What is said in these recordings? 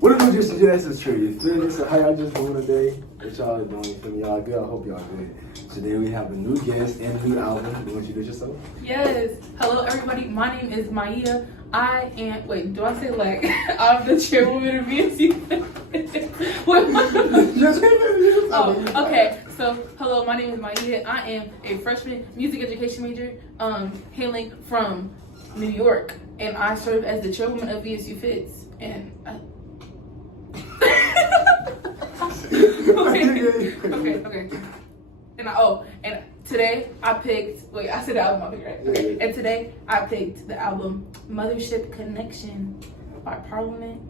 What if we just suggest is true? You feel me? So how y'all just doing today? What y'all doing? You feel me? Y'all good? I hope y'all good. Today we have a new guest and a new album. You want to introduce yourself? Yes. Hello, everybody. My name is Maya. I am. Wait, do I say like I'm the chairwoman of VNC? Oh, okay. So, hello. My name is Maya. I am a freshman music education major, hailing from New York, and I serve as the chairwoman of VSU Fits. And okay. And today I picked. Wait, I said the album I picked, right? Okay. And today I picked the album Mothership Connection by Parliament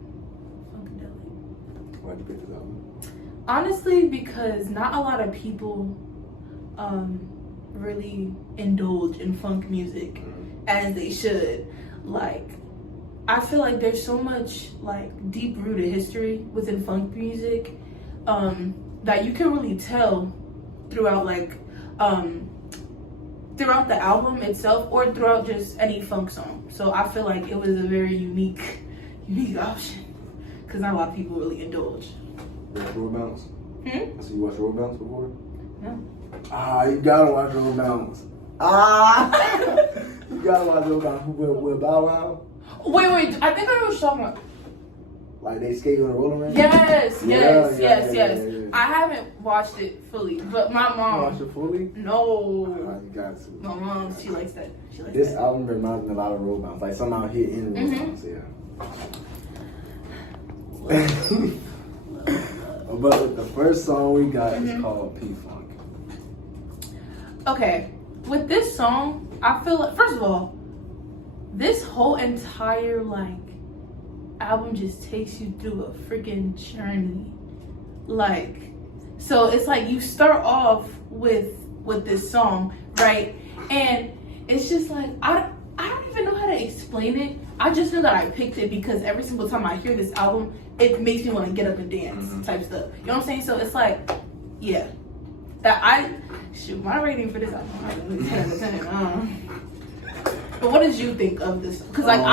Funkadelic. Why'd you pick this album? Honestly, because not a lot of people really indulge in funk music as they should. Like, I feel like there's so much like deep-rooted history within funk music that you can really tell throughout throughout the album itself or throughout just any funk song. So I feel like it was a very unique option because not a lot of people really indulge. You watch Road Bounce? So you watched Road Bounce before? No. You gotta watch Road Bounce. You gotta watch Road Bounce. With Bow Wow? Wait, I think I know what you're talking about. Like they skate on the roller rink? Yes. Yeah. I haven't watched it fully, but my mom. You watched it fully? No. You got to. My mom, she likes that. This album reminds me a lot of Road Bounce. Like somehow hit in Road Bounce, yeah. But the first song we got is called P-Funk. Okay, with this song, I feel like, first of all, this whole entire album just takes you through a freaking journey. So it's like you start off with this song, right? And it's just like I don't even know how to explain it. I just know that I picked it because every single time I hear this album, it makes me want to get up and dance type stuff. You know what I'm saying? So it's like, yeah. My rating for this album, I really 10 out of 10. But what did you think of this? Because I ain't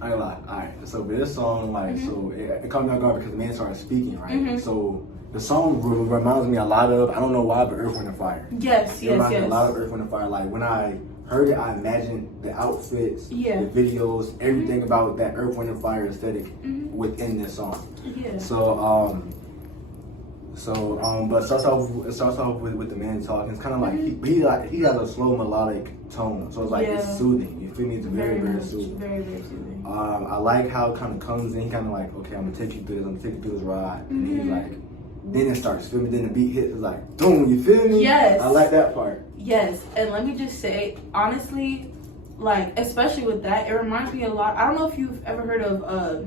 gonna lie. Alright, so this song, so it caught me off guard because the man started speaking, right? So the song reminds me a lot of, I don't know why, but Earth, Wind & Fire. Yes. It reminds me a lot of Earth, Wind & Fire. Like when I heard it, I imagined the outfits, the videos, everything about that Earth, Wind & Fire aesthetic within this song. Yeah. But it starts off with the man talking. It's kind of like he has a slow melodic tone, so it's like it's soothing. You feel me? It's very soothing. Very soothing. I like how it kind of comes in, kind of like, okay, I'm gonna take you through this. I'm gonna take you through this ride, and he's like, then it starts. Feel me? Then the beat hits. It's like, boom. You feel me? Yes. I like that part. Yes, and let me just say, honestly, especially with that, it reminds me a lot. I don't know if you've ever heard of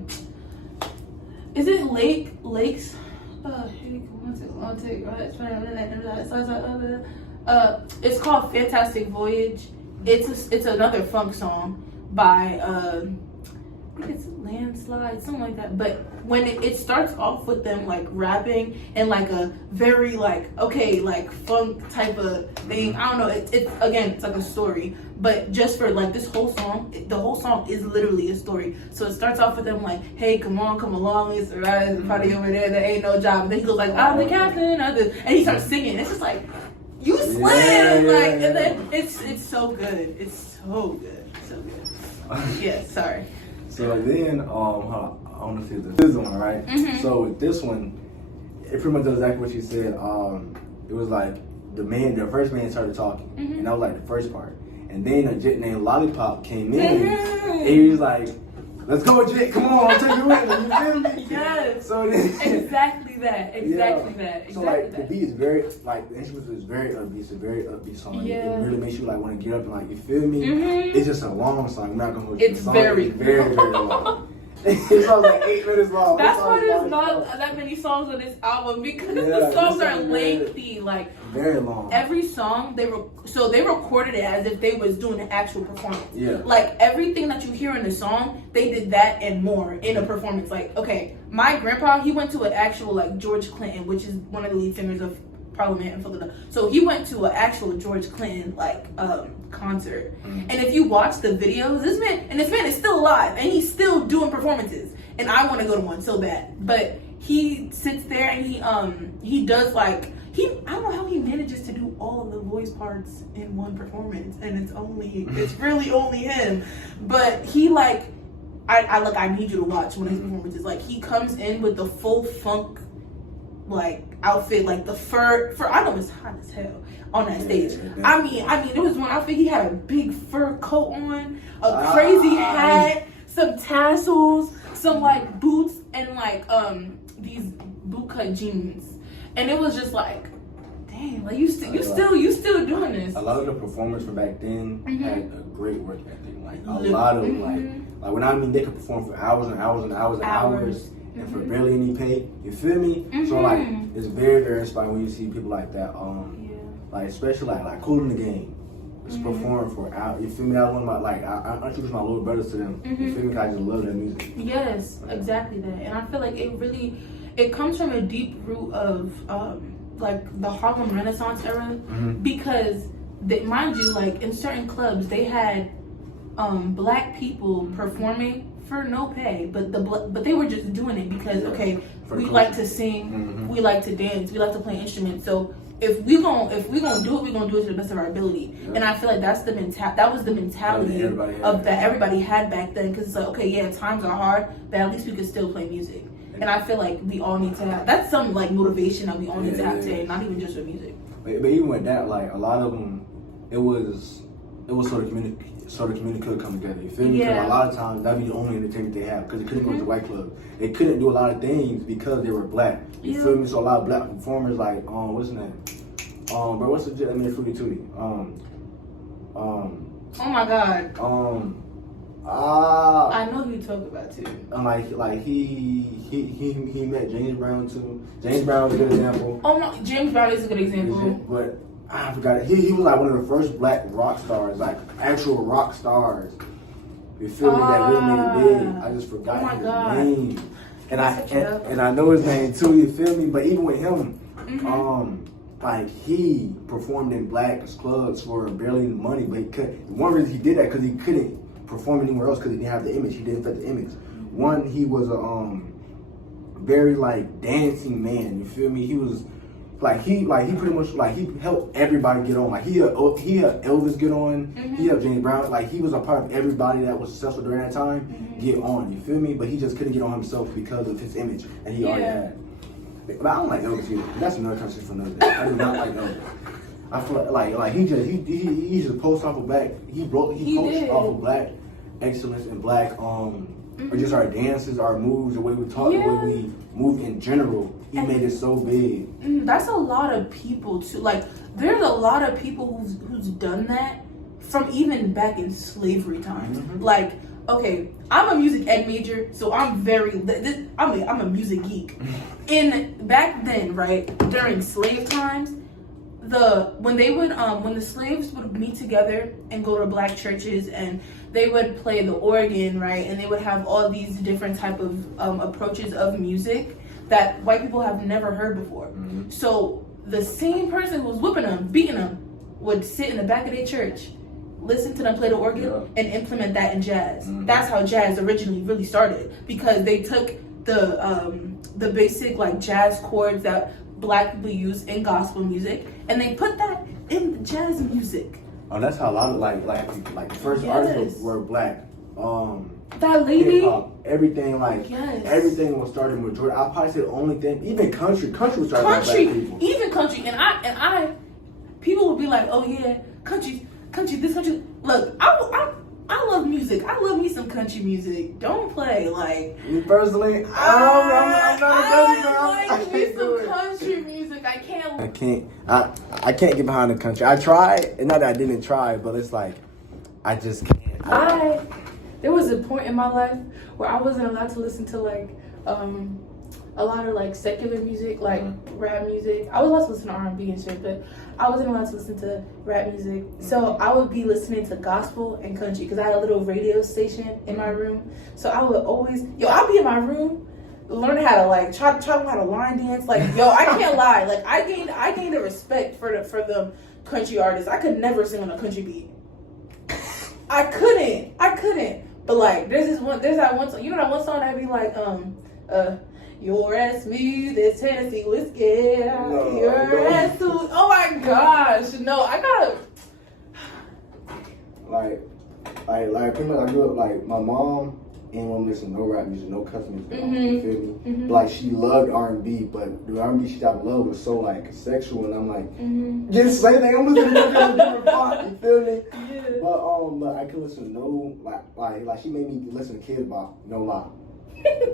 is it Lakes? It's called Fantastic Voyage. It's another funk song by I think it's Landslide, something like that. But when it starts off with them rapping and a very funk type of thing, I don't know. It's like a story. But just for this whole song, the whole song is literally a story. So it starts off with them hey, come on, come along, it's alright, there's a party over there, there ain't no job. And then he goes I'm the captain, and he starts singing. It's just you slam, and then it's so good. It's so good, so good. Yeah, sorry. So then, I want to see this one, right? So with this one, it pretty much does exactly what you said. It was the first man started talking, and that was the first part. And then a jet named Lollipop came in, and he was like, "Let's go, jet! Come on, I'll take you with me." You feel me? Yes. So then, exactly that. So the beat is very the instruments is very upbeat. It's a very upbeat song. It really makes you want to get up and you feel me. It's just a long song. I'm not gonna hold you. It's very long. It's all 8 minutes long. That's why there's not that many songs on this album because the songs are lengthy. Very long. Every song they recorded it as if they was doing an actual performance. Yeah. Everything that you hear in the song, they did that and more in a performance. Okay, my grandpa, he went to an actual George Clinton, which is one of the lead singers of Parliament and Philadelphia. So he went to an actual George Clinton concert. And if you watch the videos, this man is still alive and he's still doing performances. and I want to go to one so bad. But he sits there and he does like I don't know how he manages to do all of the voice parts in one performance, and it's really only him. But he like I need you to watch one of his performances. Like he comes in with the full funk like outfit, like the fur. I know it's hot as hell on that stage. I mean, it was one outfit. He had a big fur coat on, a crazy hat, some tassels, some like boots, and like these bootcut jeans. And it was just like, dang, like you still doing this. A lot of the performers from back then had a great work ethic. Like a lot of like when I mean they could perform for hours and hours and hours and hours. And for barely any pay, you feel me? So like, it's very, very inspiring when you see people like that. Like especially like Cool in the Game, just perform for hours. You feel me? That was one of my like I introduced my little brothers to them. You feel me? 'Cause I just love their music. Yes, exactly that. And I feel like it comes from a deep root of like the Harlem Renaissance era, because mind you, like in certain clubs they had black people performing for no pay, but they were just doing it because we like to sing, we like to dance, we like to play instruments. So if we gonna do it, we're gonna do it to the best of our ability. And I feel like that was the mentality that everybody had back then, because it's like, okay, yeah, times are hard, but at least we could still play music. And I feel like we all need to have that's some like motivation that we all need to have today, not even just with music. But even with that, like a lot of them, it was sort of community could come together. You feel me? Because a lot of times that'd be the only entertainment they have, because they couldn't go to the white club. They couldn't do a lot of things because they were black. You feel me? So a lot of black performers like what's his name? Bro, what's the Fruity Tootie? Oh my god. I know who you talk about too. Like he met James Brown too. James Brown was a good example. Oh no, James Brown is a good example. But I forgot it. He was like one of the first black rock stars, like actual rock stars. You feel me? That really made it big. I just forgot his name. And I know his name too, you feel me? But even with him, like he performed in black clubs for barely any money, but he couldn't. One reason he did that because he couldn't perform anywhere else because he didn't have the image. He didn't fit the image. One, he was a very like dancing man. You feel me? He was he pretty much like he helped everybody get on. Like he helped Elvis get on. He helped James Brown. Like he was a part of everybody that was successful during that time get on. You feel me? But he just couldn't get on himself because of his image that he already had. But I don't like Elvis either. That's another conversation for another day. I do not like Elvis. I feel like he just post off of black. He posts off of black excellence and black or just our dances, our moves, the way we talk, the way we move in general. He made it so big. That's a lot of people too. Like there's a lot of people who's done that from even back in slavery times. Like okay, I'm a music ed major, so I'm a music geek. In back then, right during slave times, when the slaves would meet together and go to black churches and they would play the organ, right, and they would have all these different type of approaches of music that white people have never heard before. So the same person who was whipping them, beating them, would sit in the back of their church, listen to them play the organ, and implement that in jazz. That's how jazz originally really started, because they took the basic like jazz chords that black people use in gospel music, and they put that in jazz music. Oh, that's how a lot of like the first artists were black. That lady, hip-hop, everything everything was started with Jordan. I'll probably say the only thing, even country was started by black people. Even country, and I, people would be like, oh yeah, country, this country. Look, I love music. I love me some country music. Don't play like. Me personally, I'm not a country girl. I like me some country music. I can't get behind the country. I tried, and not that I didn't try, but it's like I just can't. There was a point in my life where I wasn't allowed to listen to like a lot of like secular music, like rap music. I was allowed to listen to R&B and shit, but I wasn't allowed to listen to rap music. So I would be listening to gospel and country because I had a little radio station in my room. So I would always, I'd be in my room learning how to like try to learn how to line dance. Like I can't lie. Like I gained a respect for the country artists. I could never sing on a country beat. I couldn't. But like, there's that one song. You know that one song that be like, you're as smooth as Tennessee whiskey. No, You're as smooth. Oh my gosh, no, I gotta. Like pretty much I grew up like my mom ain't want to listen to no rap music, no cuss music. Mm-hmm. You feel me? Mm-hmm. But, like she loved R&B, but the R&B she got love was so like sexual, and I'm like, Mm-hmm. just say that I'm listening to a different part. You feel me? Yeah. But I could listen to no like she made me listen to Kid Bop, no lie,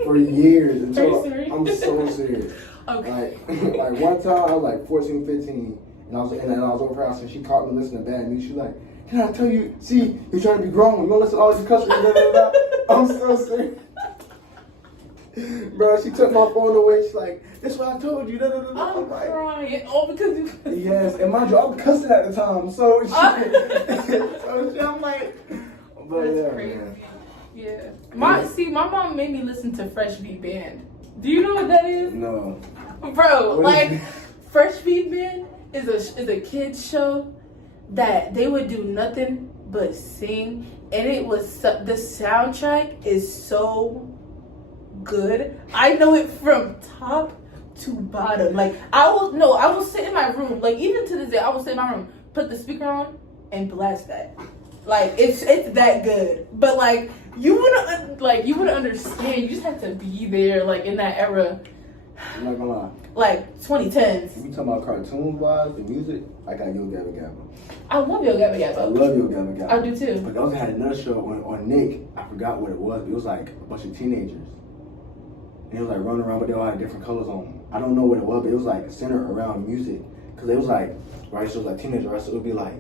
for years until I'm so serious. Okay. Like one time I was like 14, 15, and I was over her house and she caught me listening to bad music. She's like, can I tell you? See, you're trying to be grown. You don't listen to all these cuss words. I'm so serious. Bro, she took my phone away. She's like, that's what I told you. I'm crying. Oh, because you. Yes, and mind you, I was cussing at the time. So, I'm like, but That's yeah, crazy. man. Yeah. My mom made me listen to Fresh Beat Band. Do you know what that is? No. Bro, What like is Fresh Beat Band is a kids show that they would do nothing but sing, and it was the soundtrack is so good. I know it from top to bottom. Like I will sit in my room. Like even to this day, I will sit in my room, put the speaker on, and blast that. Like it's that good. But like you wouldn't understand. You just have to be there, like in that era. I'm not gonna lie. Like 2010s. If you talking about cartoons wise, the music, I got Yo Gabba Gabba. I love Yo Gabba I Gabba. love Yo Gabba Gabba. I do too. But they also had another show on Nick. I forgot what it was. But it was like a bunch of teenagers. And it was like running around, but they all had different colors on them. I don't know what it was, but it was like centered around music. Because it was like, right, so it was like teenager, right? So it would be like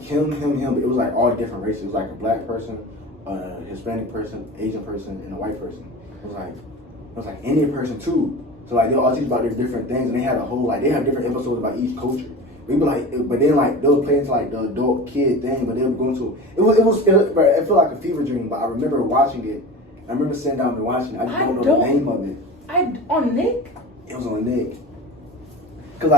him. But it was like all different races. It was like a black person, a Hispanic person, Asian person, and a white person. It was like Indian person too. So like they all teach about their different things, and they had a whole they have different episodes about each culture. We be like, but then like they would play into like the adult kid thing, but they would go into it felt like a fever dream. But I remember watching it. I remember sitting down and watching it. I just don't know the name of it. On Nick? It was on Nick. Because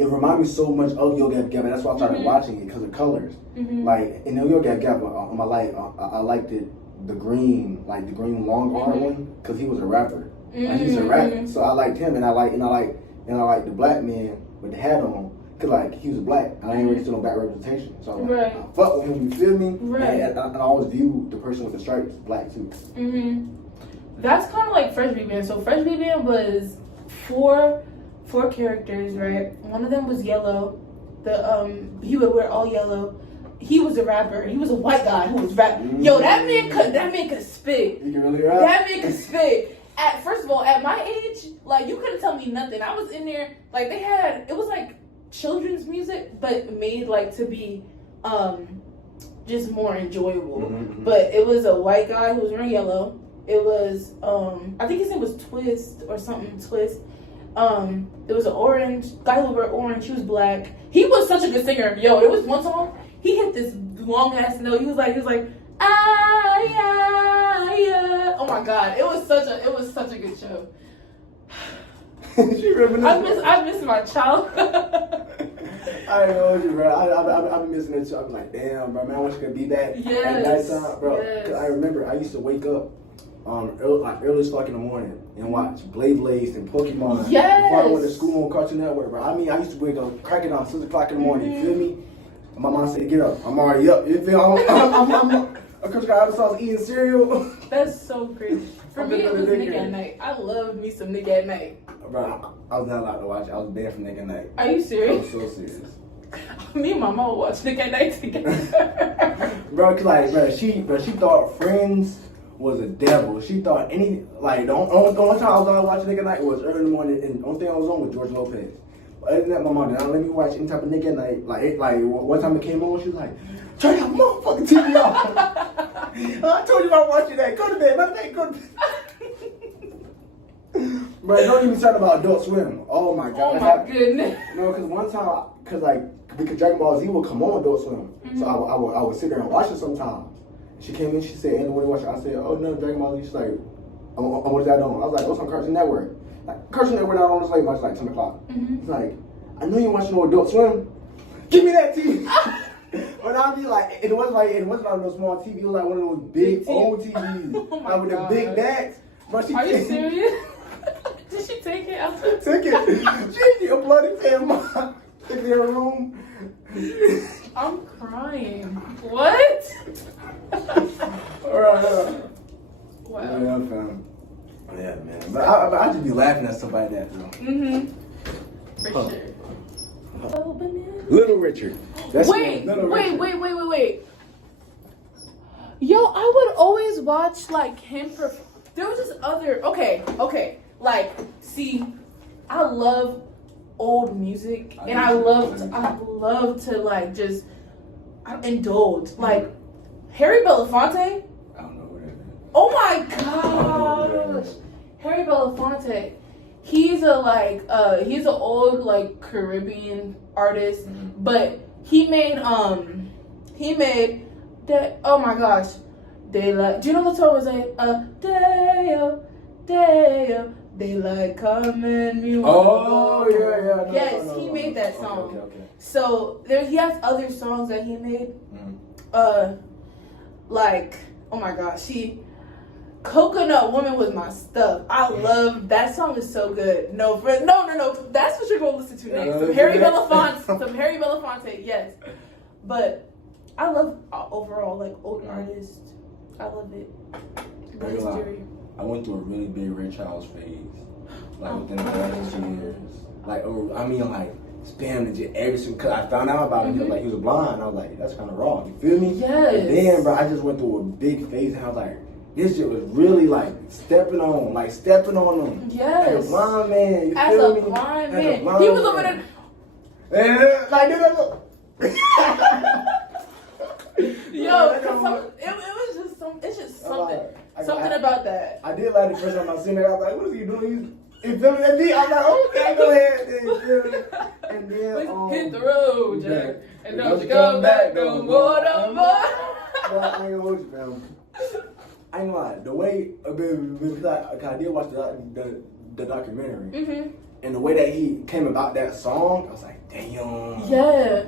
it reminded me so much of Yo Gabba Gabba. That's why I started watching it because of colors. Mm-hmm. Like in Yo Gabba Gabba, on my life, I liked it the green long hard one because he was a rapper. Like, he's a rapper, so I liked him, and I like the black man with the hat on, cause like he was black, and I ain't really still no black representation. So like, I fuck with him, you feel me? Right. And I always view the person with the stripes black too. Mm-hmm. That's kind of like Fresh Beat Band. So Fresh Beat Band was four characters, right? One of them was yellow. He would wear all yellow. He was a rapper. He was a white guy who was rapping. Yo, that man could spit. You can really rap. That man could spit. First of all, at my age, like you couldn't tell me nothing. I was in there, like it was like children's music, but made like to be just more enjoyable. Mm-hmm. But it was a white guy who was wearing yellow. It was I think his name was Twist or something. Twist. There was an orange guy who wore orange. He was black. He was such a good singer. Yo, it was one song. He hit this long ass note. He was like yeah. Oh my god, it was such a good show. I miss my child. I ain't know you, bro. I've been missing it too. I'm like, damn, bro, man, I wish I could be back at that time, bro. Yes. 'Cause I remember I used to wake up early as fuck in the morning and watch Blade and Pokemon. Yes. Before I went to school on Cartoon Network, bro. I mean, I used to wake up cracking on 6 o'clock in the morning. You feel me? My mom said, "Get up." I'm already up. You feel? I'm Coach got out of eating cereal. That's so crazy. For me, it was Nick at Night. I love me some Nick at Night. Bro, I was not allowed to watch it. I was banned from Nick at Night. Are you serious? I was so serious. Me and my mom would watch Nick at Night together. Bro, she thought Friends was a devil. She thought the only time I was on watching Nick at Night was early in the morning, and the only thing I was on was George Lopez. But other than that, my mom did not let me watch any type of Nick at Night. Like one time it came on, she was like, "Turn that motherfucking TV off." I told you about watching that. Go to bed. Go to bed. Bro, don't even talk about Adult Swim. Oh my god. Oh my goodness. No, because one time, because Dragon Ball Z would come on Adult Swim, Mm-hmm. so I would sit there and watch it sometimes. She came in, she said, "And what do you watch?" I said, "Oh no, Dragon Ball Z." She's like, "What is that on?" I was like, "What's on Cartoon Network?" Like Cartoon Network not on this late much, like 10 o'clock. Mm-hmm. It's like, "I know you're watching no Adult Swim. Give me that TV." But I'd be like, it wasn't like no small TV. It was like one of those big old TVs, Oh my like with the God. big backs. But Are you serious? Did she take it out? Took it. She a bloody fan mom. Took it in her room. I'm crying. What? Alright. Wow. Yeah, fam. Yeah, man. But I just be laughing at stuff like that, though. For sure. Oh, banana. Little Richard. That's Wait. Little Richard. Yo, I would always watch like him perform. There was this other. Okay. Like, see, I love old music, and I love to like just indulge. Like Harry Belafonte. I don't know what that is. Oh my gosh, Harry Belafonte. He's an old like Caribbean artist, but he made that. Oh my gosh, daylight. Do you know the song was like Deo, daylight coming. Oh yeah. No, Yes, no, he no, made no. that song. Okay. So he has other songs that he made. Like, oh my gosh, Coconut Woman was my stuff. I love that song. Is so good. No. That's what you're gonna listen to next. Some Harry Belafonte. Yes, but I love overall like old artists. I love it. The history. I went through a really big Ray Charles phase, like within the last 2 years. Like, spam legit every single. Cause I found out about him, he was blind. I was like, that's kind of wrong. You feel me? Yes. And then, bro, I just went through a big phase, and I was like, this shit was really like stepping on them. Yes. As a blind man, you As feel a me? blind As a man, blind he was man. over there. And like, look. Yo, it was just something. It's just something. Something about that. I did like the first time I seen it. I was like, "What is he doing?" He's feel me? That beat. I'm like, "Okay, go ahead." And then Hit the road, Jack, yeah. and don't you come back no more, no more. But I ain't gonna hold you, fam. I ain't gonna lie. The way because I did watch the documentary, and the way that he came about that song, I was like, "Damn." Yeah.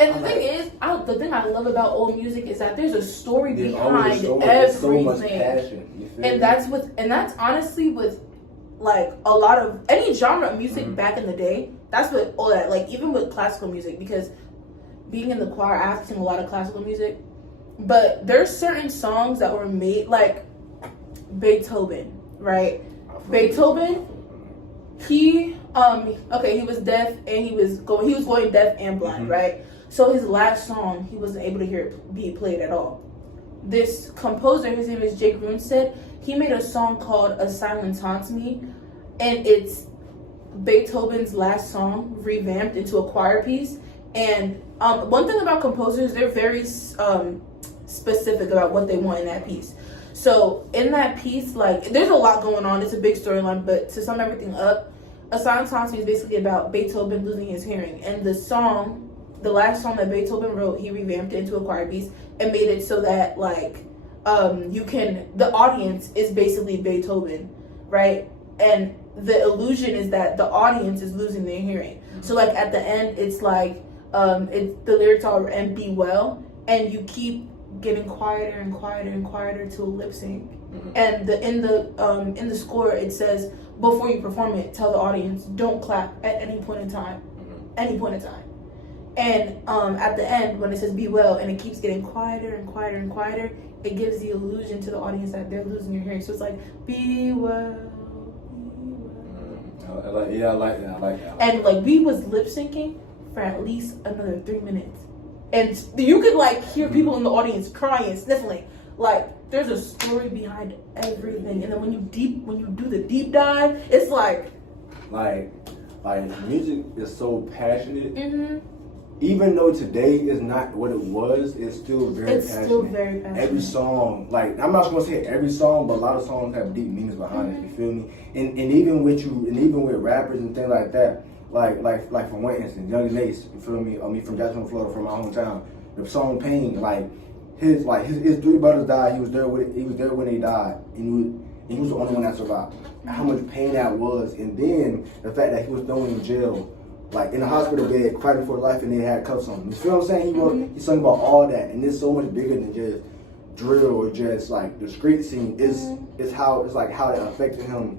And the thing is, the thing I love about old music is that there's a story behind everything. So much passion. You feel me? That's honestly with like a lot of any genre of music back in the day. That's what all that, like, even with classical music, because being in the choir, I have to sing a lot of classical music. But there's certain songs that were made, like Beethoven, right? Beethoven, he was deaf and he was going deaf and blind, right? So his last song, he wasn't able to hear it be played at all. This composer, his name is Jake Runestad, he made a song called "A Silence Haunts Me," and it's Beethoven's last song revamped into a choir piece. And one thing about composers, they're very specific about what they want in that piece. So in that piece, like, there's a lot going on. It's a big storyline, but to sum everything up, "A Silence Haunts Me" is basically about Beethoven losing his hearing, and the last song that Beethoven wrote, he revamped it into a choir piece and made it so that, like, the audience is basically Beethoven, right? And the illusion is that the audience is losing their hearing. So, like, at the end, it's like, the lyrics are "and be well," and you keep getting quieter and quieter and quieter to a lip sync. And in the score, it says, before you perform it, tell the audience, don't clap at any point in time. And at the end, when it says "be well" and it keeps getting quieter and quieter and quieter, it gives the illusion to the audience that they're losing your hearing. So it's like, "Be well, be well." I like that. And like, we was lip syncing for at least another 3 minutes, and you could like hear people in the audience crying, sniffling. Like, there's a story behind everything, and then when you do the deep dive, it's like music is so passionate. Even though today is not what it was, it's still very passionate. Every song, like, I'm not gonna say every song, but a lot of songs have deep meanings behind it. You feel me? And even with rappers and things like that, like for one instance, Young Nace, you feel me? I mean, from Jacksonville, Florida, from my hometown. The song "Pain," like his 3 brothers died. He was there when they died, and he was the only one that survived. How much pain that was, and then the fact that he was thrown in jail like in the hospital bed fighting for life, and they had cuffs on him. You feel what I'm saying? He sung about all that, and it's so much bigger than just drill or just like the street scene. It's how it affected him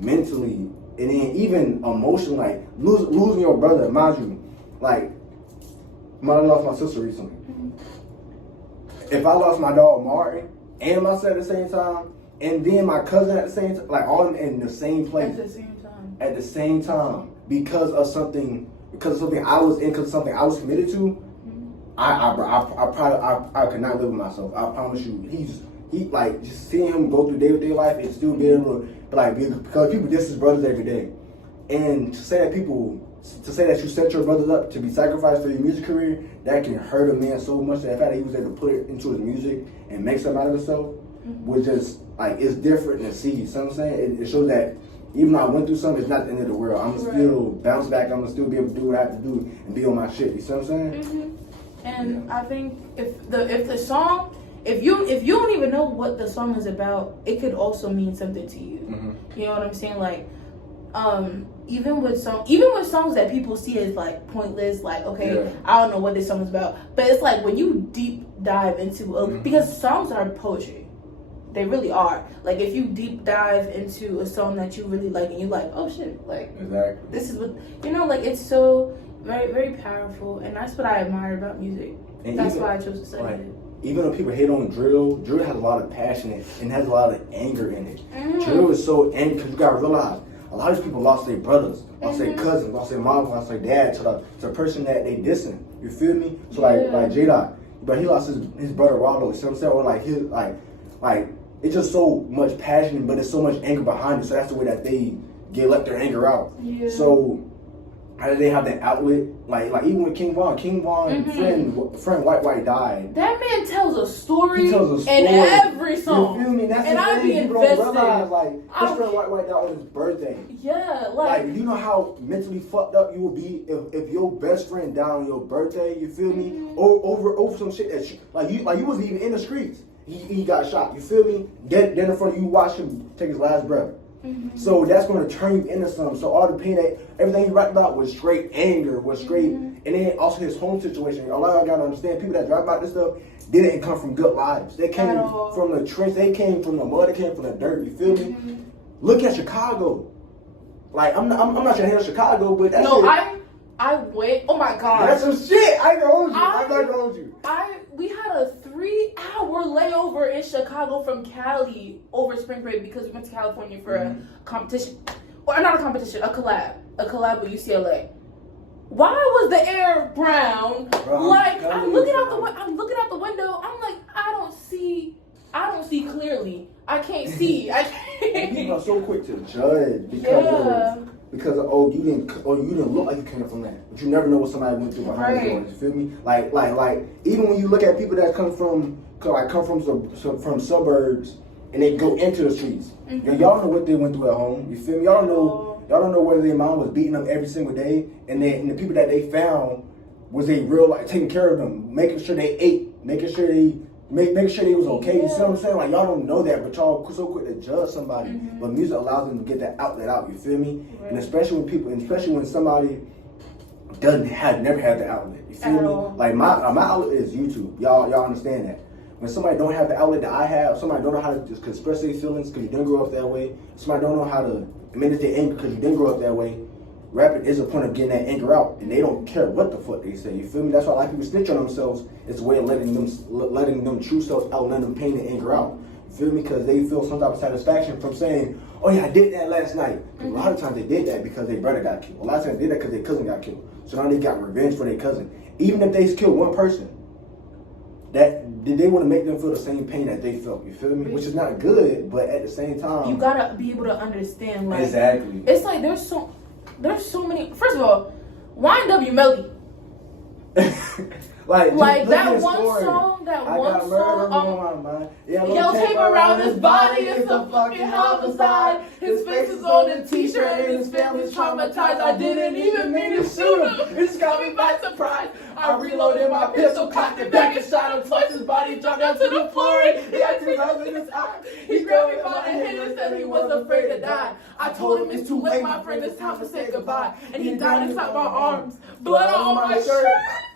mentally, and then even emotionally, like losing your brother. Mind you, like I lost my sister recently. If I lost my dog Mari and my son at the same time, and then my cousin at the same time, like all in the same place at the same time, because of something I was in, because of something I was committed to, I could not live with myself. I promise you. He like just seeing him go through day-to-day life and still be able to because people diss his brothers every day, and to say that you set your brothers up to be sacrificed for your music career, that can hurt a man so much. That the fact that he was able to put it into his music and make something out of himself was just like, it's different than see. You know what I'm saying? It shows that even though I went through something, it's not the end of the world. I'm gonna still bounce back. I'm gonna still be able to do what I have to do and be on my shit. You see what I'm saying? And I think if the song, if you don't even know what the song is about, it could also mean something to you. You know what I'm saying? Like, even with songs that people see as like pointless, like, okay, I don't know what this song is about, but it's like when you deep dive into because songs are poetry. They really are. Like, if you deep dive into a song that you really like and you're like, oh shit, like, exactly, this is what, you know, like, it's so very, very powerful, and that's what I admire about music. And that's why I chose to study it. Even though people hate on drill has a lot of passion in it and has a lot of anger in it. Drill is so angry, because you gotta realize a lot of these people lost their brothers, lost their cousins, lost their mom, lost their dad to the person that they dissing. You feel me? So like J-Dot, but he lost his brother Rollo. You see what I'm saying? Or like his like it's just so much passion, but it's so much anger behind it. So that's the way that they let their anger out. Yeah. So how did they have that outlet? Like even with King Von, friend White died. That man tells a story. He tells a story in every song. You feel me? That's and I be invested. Don't realize, like, his friend White died on his birthday. Yeah, like you know how mentally fucked up you will be if your best friend died on your birthday. You feel me? Over some shit that you wasn't even in the streets. He got shot. You feel me? Then in front of you, watch him take his last breath. So that's going to turn you into something. So all the pain, everything he rapped about was straight anger, was straight, and then also his home situation. A lot of y'all got to understand, people that rap about this stuff didn't come from good lives. They came from the trench. They came from the mud. They came from the dirt. You feel me? Look at Chicago. Like I'm not trying to hate on Chicago, but that's I wait. Oh my god, that's some shit. I ain't gonna hold you. I'm not gonna hold you. We had a 3-hour layover in Chicago from Cali over spring break because we went to California for a competition, or not a competition, a collab with UCLA. Why was the air brown? Bro, like I'm looking out the window. I'm like, I don't see clearly. I can't see. People are so quick to judge because you didn't look like you came from that, but you never know what somebody went through behind the doors. You feel me? Like even when you look at people that come from suburbs and they go into the streets, y'all know what they went through at home. You feel me? Y'all don't know whether their mom was beating them every single day, and the people that they found was they real like taking care of them, making sure they ate, making sure they was okay. You see what I'm saying? Like y'all don't know that, but y'all so quick to judge somebody. But music allows them to get that outlet out. You feel me? Right. And especially when somebody never had the outlet. You feel me? Like my outlet is YouTube. Y'all understand that. When somebody don't have the outlet that I have, somebody don't know how to just express their feelings because you didn't grow up that way. Somebody don't know how to manage their anger because you didn't grow up that way. Rapping is a point of getting that anger out, and they don't care what the fuck they say. You feel me? That's why a lot of people snitch on themselves. It's a way of letting them true self out, letting them pain and anger out. You feel me? Because they feel some type of satisfaction from saying, "Oh yeah, I did that last night." A lot of times they did that because their brother got killed. A lot of times they did that because their cousin got killed. So now they got revenge for their cousin. Even if they killed one person, that they want to make them feel the same pain that they felt. You feel me? Which is not good, but at the same time, you gotta be able to understand. Like, exactly. It's like there's so many. First of all, YNW Melly. like that one song. On my mind. Yo, tape around his body. It's a fucking homicide. His face is is on the t-shirt and his family's traumatized. I didn't even mean to shoot him. It just got me by surprise. I reloaded my pistol, cocked it back and shot him twice. His body dropped down to the floor. He had tears in his eyes. He grabbed me by the hand and said he was afraid to die. I told him it's too late, my friend, it's time to say goodbye. And he died inside my arms, blood on my shirt.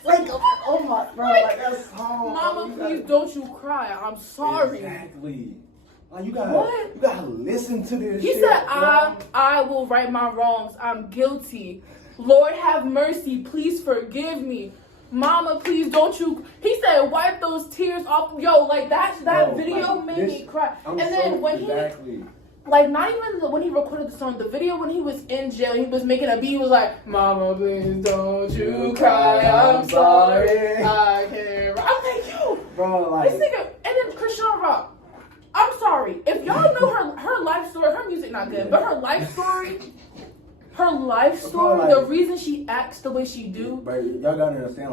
Like, oh my, bro, like that's hard. Mama, please don't you cry. I'm sorry. Exactly. Like you gotta listen to this. He shit, said, bro. I will right my wrongs. I'm guilty. Lord have mercy. Please forgive me. Mama, please don't you. He said, wipe those tears off. Yo, like that video like, made me cry. And then when exactly. like not even when he recorded the song, the video when he was in jail, he was making a beat. He was like, "Mama, please don't you cry. I'm sorry. I can't." I'm like, yo, bro, like this nigga. And then Christian Rock. I'm sorry if y'all know her life story. Her music not good, but her life story. Like, the reason she acts the way she do. But y'all gotta understand,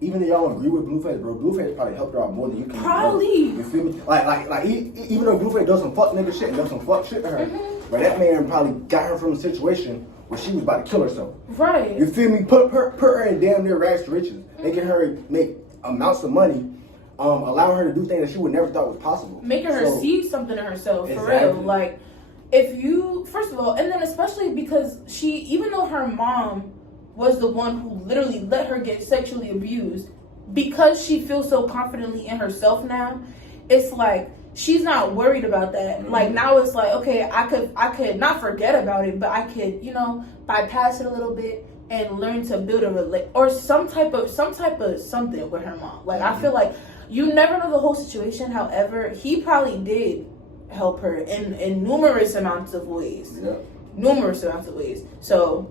even if y'all don't agree with Blueface, bro, Blueface probably helped her out more than you can. Probably. You feel me? Even though Blueface does some fuck nigga shit and does some fuck shit to her, but that man probably got her from a situation where she was about to kill herself. Right. You feel me? Put her in damn near rags to riches, making her make amounts of money, allowing her to do things that she would never thought was possible. Making her see something in herself, for exactly. real. Like, if you, first of all, and then especially because even though her mom was the one who literally let her get sexually abused, because she feels so confidently in herself now, it's like, she's not worried about that. Mm-hmm. Like, now it's like, okay, I could not forget about it, but I could, bypass it a little bit and learn to build or some type of something with her mom. Like, I feel like you never know the whole situation. However, he probably did help her in numerous amounts of ways. Yeah. Numerous amounts of ways. So.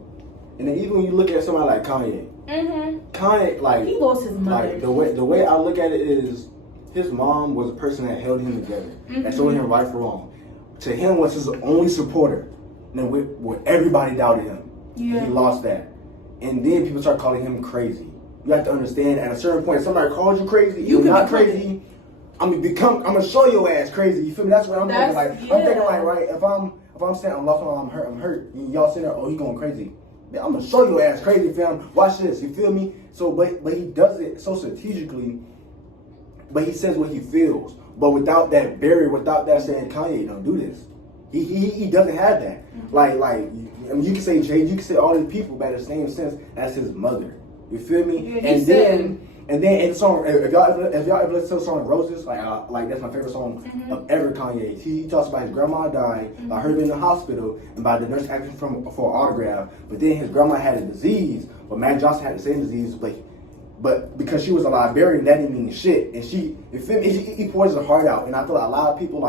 And then even when you look at somebody like Kanye. Mm-hmm. Kanye, like. He lost his mother. Like, the way I look at it is, his mom was a person that held him together. That showed him right from wrong. To him was his only supporter. And then where everybody doubted him. Yeah. He lost that. And then people start calling him crazy. You have to understand, at a certain point, if somebody calls you crazy, you're not crazy. I'm gonna show your ass crazy. You feel me? That's what I'm thinking. Like, yeah. I'm thinking like, right, if I'm saying I'm lost, I'm hurt, and y'all sitting there, oh, he going crazy. Man, I'm gonna show your ass crazy, fam. Watch this. You feel me? So, but he does it so strategically. But he says what he feels. But without that barrier, without that saying, Kanye, don't do this. He doesn't have that. Mm-hmm. Like I mean, you can say Jay, you can say all these people, but in the same sense, that's his mother. You feel me? Yeah, and then in the song, if y'all ever listen to the song Roses, like that's my favorite song of ever Kanye. He talks about his grandma dying, about her being in the hospital, and about the nurse asking for an autograph. But then his grandma had a disease, but Matt Johnson had the same disease, but because she was a librarian, that didn't mean shit. And you feel me? He pours her heart out, and I feel like a lot of people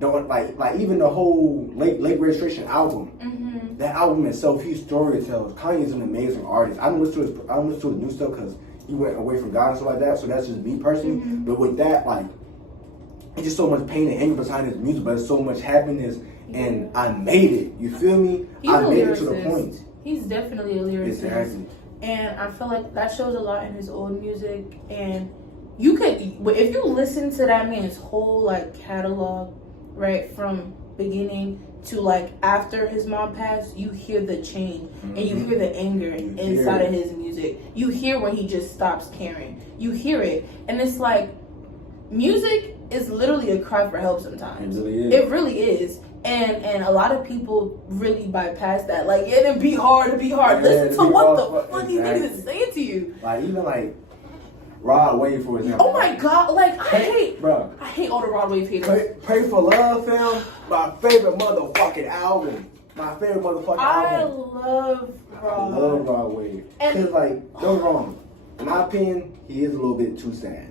don't like even the whole late registration album. Mm-hmm. That album itself, he storytells. Kanye's an amazing artist. I don't listen to the new stuff because he went away from God and stuff like that. So that's just me personally. Mm-hmm. But with that, it's just so much pain and anger behind his music, but it's so much happiness. And I made it. You feel me? I made it to the point. He's definitely a lyricist. Exactly. And I feel like that shows a lot in his old music. And you could, if you listen to that man's whole catalog, right, from beginning to after his mom passed, you hear the change and you hear the anger inside of his music. You hear when he just stops caring. You hear it, and it's like music is literally a cry for help sometimes. It really is. It really is. And a lot of people really bypass that. It'd be hard to be hard. Listen to what the fuck these niggas is saying to you. Even Rod Wave, for example. Oh my god, I hate all the Rod Wave haters. Pray for Love, fam. My favorite motherfucking album. I love Rod. I love Rod Wave. Because, don't wrong. In my opinion, he is a little bit too sad.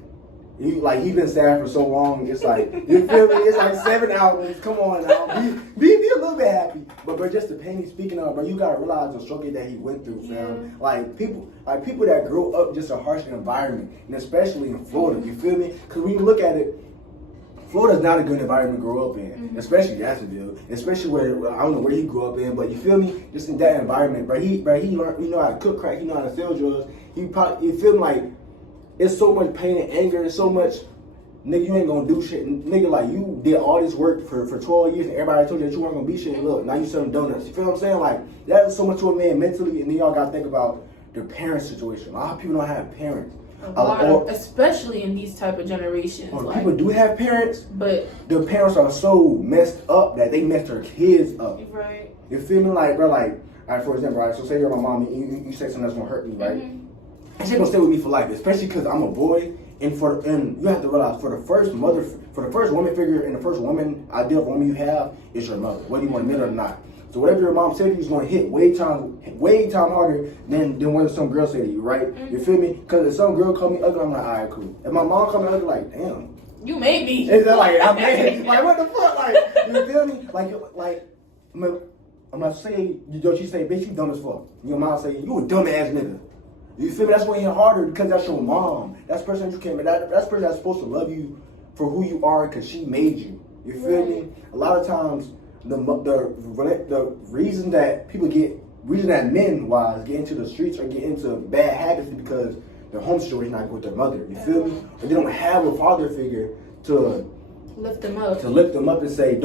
He's been sad for so long. It's you feel me? It's 7 albums. Come on now, be a little bit happy. But just the pain he's speaking of, bro, you gotta realize the struggle that he went through, fam. Yeah. People that grew up just a harsh environment, and especially in Florida. You feel me? Because when you look at it, Florida's not a good environment to grow up in, especially Jacksonville, especially where I don't know where he grew up in, but you feel me? Just in that environment, bro. He learned, you know how to cook crack, you know how to sell drugs. You feel me? It's so much pain and anger, and so much nigga, you ain't gonna do shit. Nigga, like, you did all this work for 12 years and everybody told you that you weren't gonna be shit. Look, now you selling donuts. You feel what I'm saying? Like, that's so much to a man mentally, and then y'all gotta think about their parents' situation. A lot of people don't have parents. Especially in these type of generations. Like, people do have parents, but their parents are so messed up that they messed their kids up. Right. You feel me? Like, bro, like, all right, for example, right, so say you're my mom and you say something that's gonna hurt me, right? And she's gonna stay with me for life, especially because I'm a boy. And you have to realize, for the first woman figure and the first woman ideal of woman you have is your mother, whether you want to admit it or not. So whatever your mom said to you is going to hit way time harder than what some girl say to you, right? You feel me? Because if some girl call me ugly, I'm like, all right, cool. If my mom call me ugly, like, damn, you made me. Is that like, I'm mad? Like, what the fuck? Like, you feel me? Like, I'm gonna say, she say, bitch, you dumb as fuck. Your mom say, you a dumb ass nigga. You feel me? That's when it hit harder because that's your mom. That's the person you can't. That's the person that's supposed to love you for who you are because she made you. You feel me? A lot of times, the reason that men wise get into the streets or get into bad habits is because their home situation not good with their mother. You feel me? Or they don't have a father figure to lift them up. And say,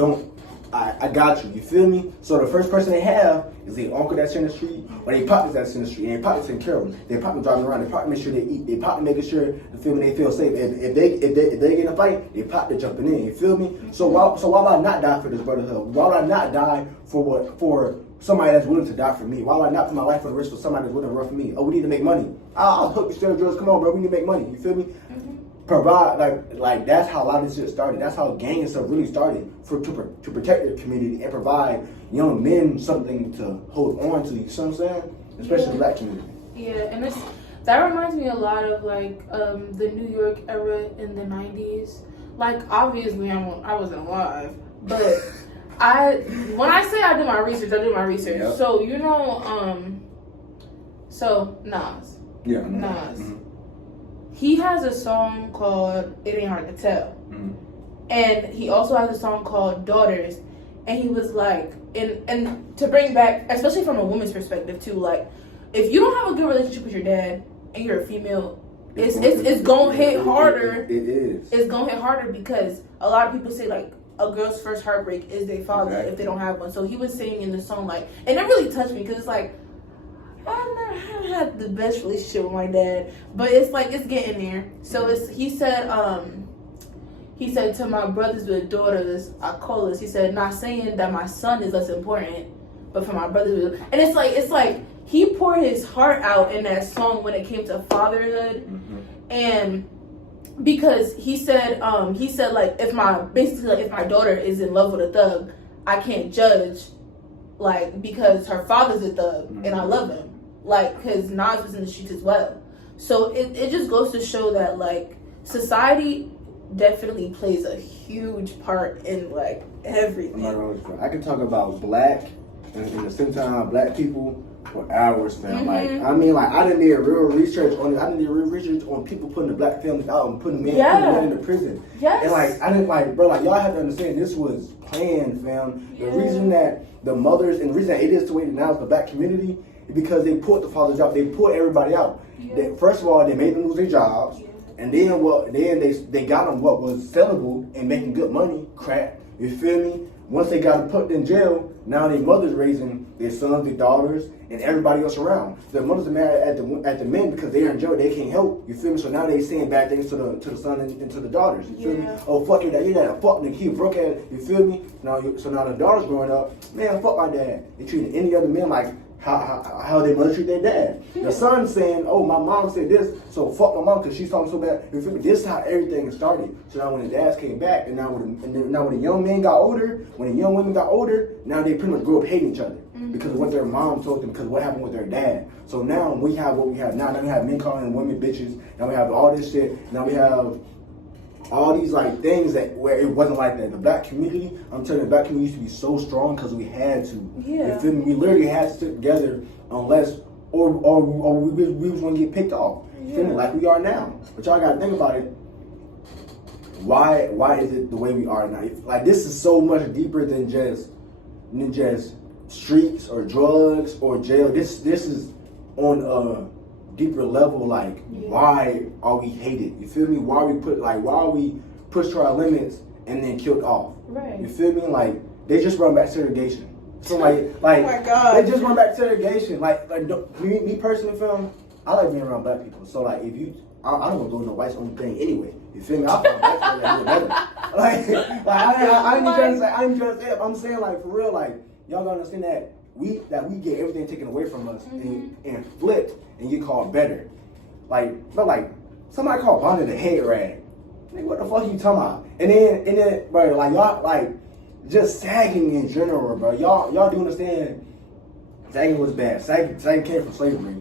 I got you. You feel me? So the first person they have is their uncle that's in the street or their partners that's in the street. And they probably taking care of them. They probably driving around. They probably make sure they eat. They probably making sure they feel safe. If they get in a fight, they probably jumping in. You feel me? So why would I not die for this brotherhood? Why would I not die for somebody that's willing to die for me? Why would I not put my life on the risk for somebody that's willing to run for me? Oh, we need to make money. I'll hook you, steal drugs. Come on, bro. We need to make money. You feel me? Provide like that's how a lot of this shit started. That's how gang and stuff really started to protect their community and provide young men something to hold on to. You see what I'm saying? Especially the black community. Yeah, and that reminds me a lot of like the New York era in the 90s. Like obviously I wasn't alive, but when I say I do my research, I do my research. Yep. So you know so Nas. Yeah. Nas. Mm-hmm. He has a song called It Ain't Hard to Tell. And he also has a song called Daughters. And he was like, and to bring back, especially from a woman's perspective too, like, if you don't have a good relationship with your dad and you're a female, it's gonna hit harder. It is. It's gonna hit harder because a lot of people say like a girl's first heartbreak is their father if they don't have one. So he was saying in the song like, and it really touched me because it's like, I never had the best relationship with my dad, but it's like it's getting there. So he said to my brothers with daughters, I call us. He said, not saying that my son is less important, but for my brothers with, and it's like he poured his heart out in that song when it came to fatherhood, and because he said like if my daughter is in love with a thug, I can't judge, like because her father's a thug and I love him. Like, because Nas was in the streets as well. So it just goes to show that, like, society definitely plays a huge part in, like, everything. I can talk about black, and in the same time, black people for hours, fam. Like, I mean, like, I didn't do real research on people putting the black families out and putting men into prison. Yes. And, like, I didn't, like, bro, like, y'all have to understand this was planned, fam. The reason that the mothers, and the reason that it is the way it now is the black community, because they put the fathers out, they put everybody out. First of all, they made them lose their jobs, and then they got them what was sellable and making good money, crack. You feel me? Once they got put in jail, now their mothers raising their sons, their daughters, and everybody else around. The mothers are mad at the men because they're in jail, they can't help. You feel me? So now they saying bad things to the son and to the daughters. You feel me? Oh, fuck your dad, a fuck nigga, he broke ass. You feel me? So now the daughters growing up, man, fuck my dad. They treating any other men like how they mother treat their dad. The son saying, oh, my mom said this, so fuck my mom because she's talking so bad. You feel me? This is how everything started. So now when the dads came back, and now when the young men got older, when the young women got older, now they pretty much grew up hating each other because of what their mom told them, because of what happened with their dad. So now we have what we have now. Now we have men calling women bitches. Now we have all this shit. Now we have all these like things that where it wasn't like that. The black community, I'm telling you, the black community used to be so strong because we had to. You feel me? We literally had to stick together unless or we was gonna get picked off. You feel me? Like we are now. But y'all gotta think about it. Why is it the way we are now? Like this is so much deeper than just streets or drugs or jail. This is on a deeper level, like why are we hated? You feel me? Why are we pushed to our limits, and then killed off. Right. You feel me? Like they just run back to segregation. So like, oh my God. they just run back to segregation. Like me personally, film. I like being around black people. So like, if you, I don't want to go to no whites only thing anyway. You feel me? I find black people that do it better. I ain't trying to say. I'm saying like for real, like y'all gotta understand that we get everything taken away from us and flipped and get called better. Like, but like somebody called Bonnie the head rag. Like, what the fuck are you talking about? And then, bro, like y'all like just sagging in general, bro. Y'all do understand? Sagging was bad. Sagging came from slavery.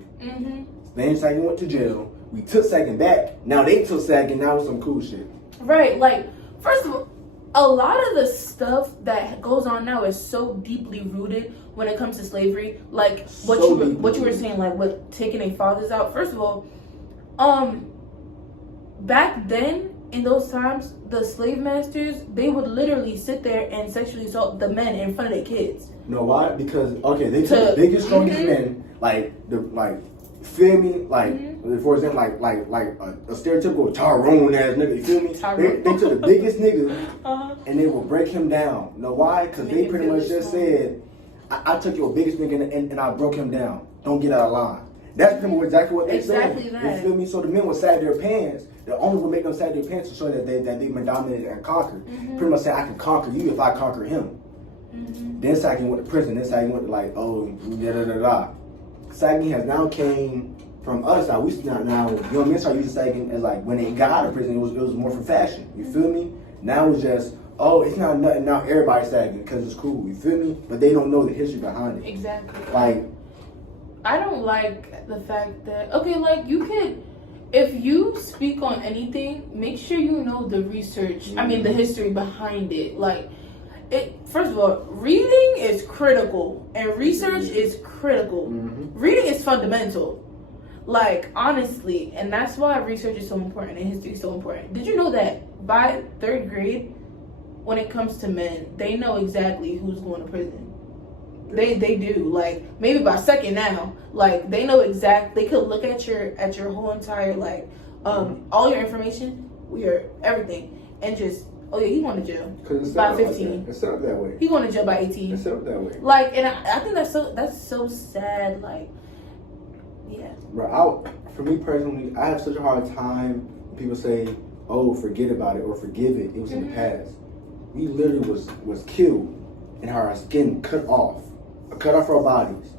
Then sagging went to jail. We took sagging back. Now they took sagging. Now it's some cool shit. Right. Like, first of all, a lot of the stuff that goes on now is so deeply rooted when it comes to slavery. Like what you were saying, like with taking their fathers out. First of all, back then in those times, the slave masters, they would literally sit there and sexually assault the men in front of their kids. You know why? Because they took the biggest, strongest men, feel me? Like, for example, like a stereotypical Tyrone ass nigga. You feel me? They took the biggest nigga and they will break him down. You know why? Because they pretty much just said, I took your biggest nigga and I broke him down. Don't get out of line. That's exactly what they said. That. You feel me? So the men would sag their pants. The owners would make them sag their pants to show that they've been dominated and conquered. Pretty much say, I can conquer you if I conquer him. Then sagging went to prison. Then sagging went to like, oh, da. Sagging has now came from us. Now we now young men start using sagging as like when they got out of prison, it was more for fashion. You feel me? Now it's just it's not nothing. Now everybody's sagging because it's cool. You feel me? But they don't know the history behind it. Exactly. Like I don't like the fact that like you could, if you speak on anything, make sure you know the research. I mean the history behind it. Like. First of all, reading is critical and research is critical. Reading is fundamental. Like, honestly, and that's why research is so important and history is so important. Did you know that by 3rd grade, when it comes to men, they know exactly who's going to prison? They do. Like, maybe by 2nd now, like they know they could look at your whole entire all your information, everything, and just he going to jail by 15. It's set up that way. He going to jail by 18. It's set up that way. Like, and I think that's so sad. Like, yeah. Bro, for me personally, I have such a hard time when people say, "Oh, forget about it" or "Forgive it." It was in the past. We literally was killed and had our skin cut off our bodies,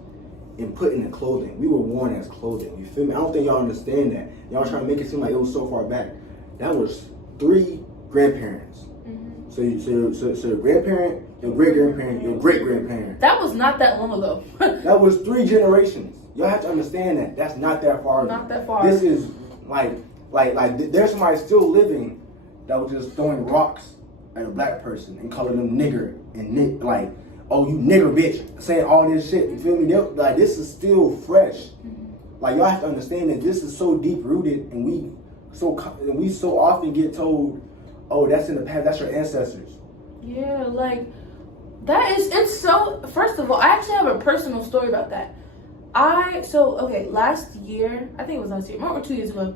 and put in clothing. We were worn as clothing. You feel me? I don't think y'all understand that. Y'all trying to make it seem like it was so far back. That was 3 grandparents. So your grandparent, your great grandparent, your great grandparent. That was not that long ago. That was 3 generations. Y'all have to understand that. That's not that far. Not that far. This is like there's somebody still living that was just throwing rocks at a black person and calling them nigger and like, oh you nigger bitch, saying all this shit. You feel me? Like this is still fresh. Like y'all have to understand that this is so deep rooted, and we so often get told, oh, that's in the past, that's your ancestors. Yeah, like, it's so, first of all, I actually have a personal story about that. Last year, I think it was last year, or 2 years ago,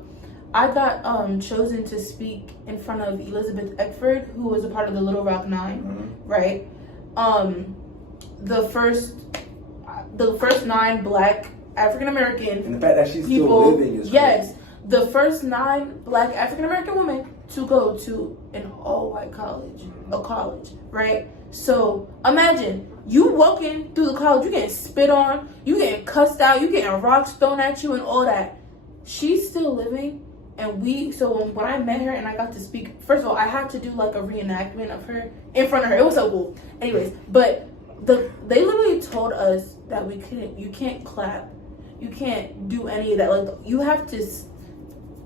I got chosen to speak in front of Elizabeth Eckford, who was a part of the Little Rock Nine, right? The first 9 Black African-American and the fact that she's still living is crazy. The first 9 Black African-American women to go to an all-white college, a college, right? So imagine you walking through the college, you getting spit on, you getting cussed out, you getting rocks thrown at you and all that. She's still living, and when I met her and I got to speak, first of all, I had to do like a reenactment of her in front of her. It was so cool. Anyways, but they literally told us that you can't clap, you can't do any of that. Like you have to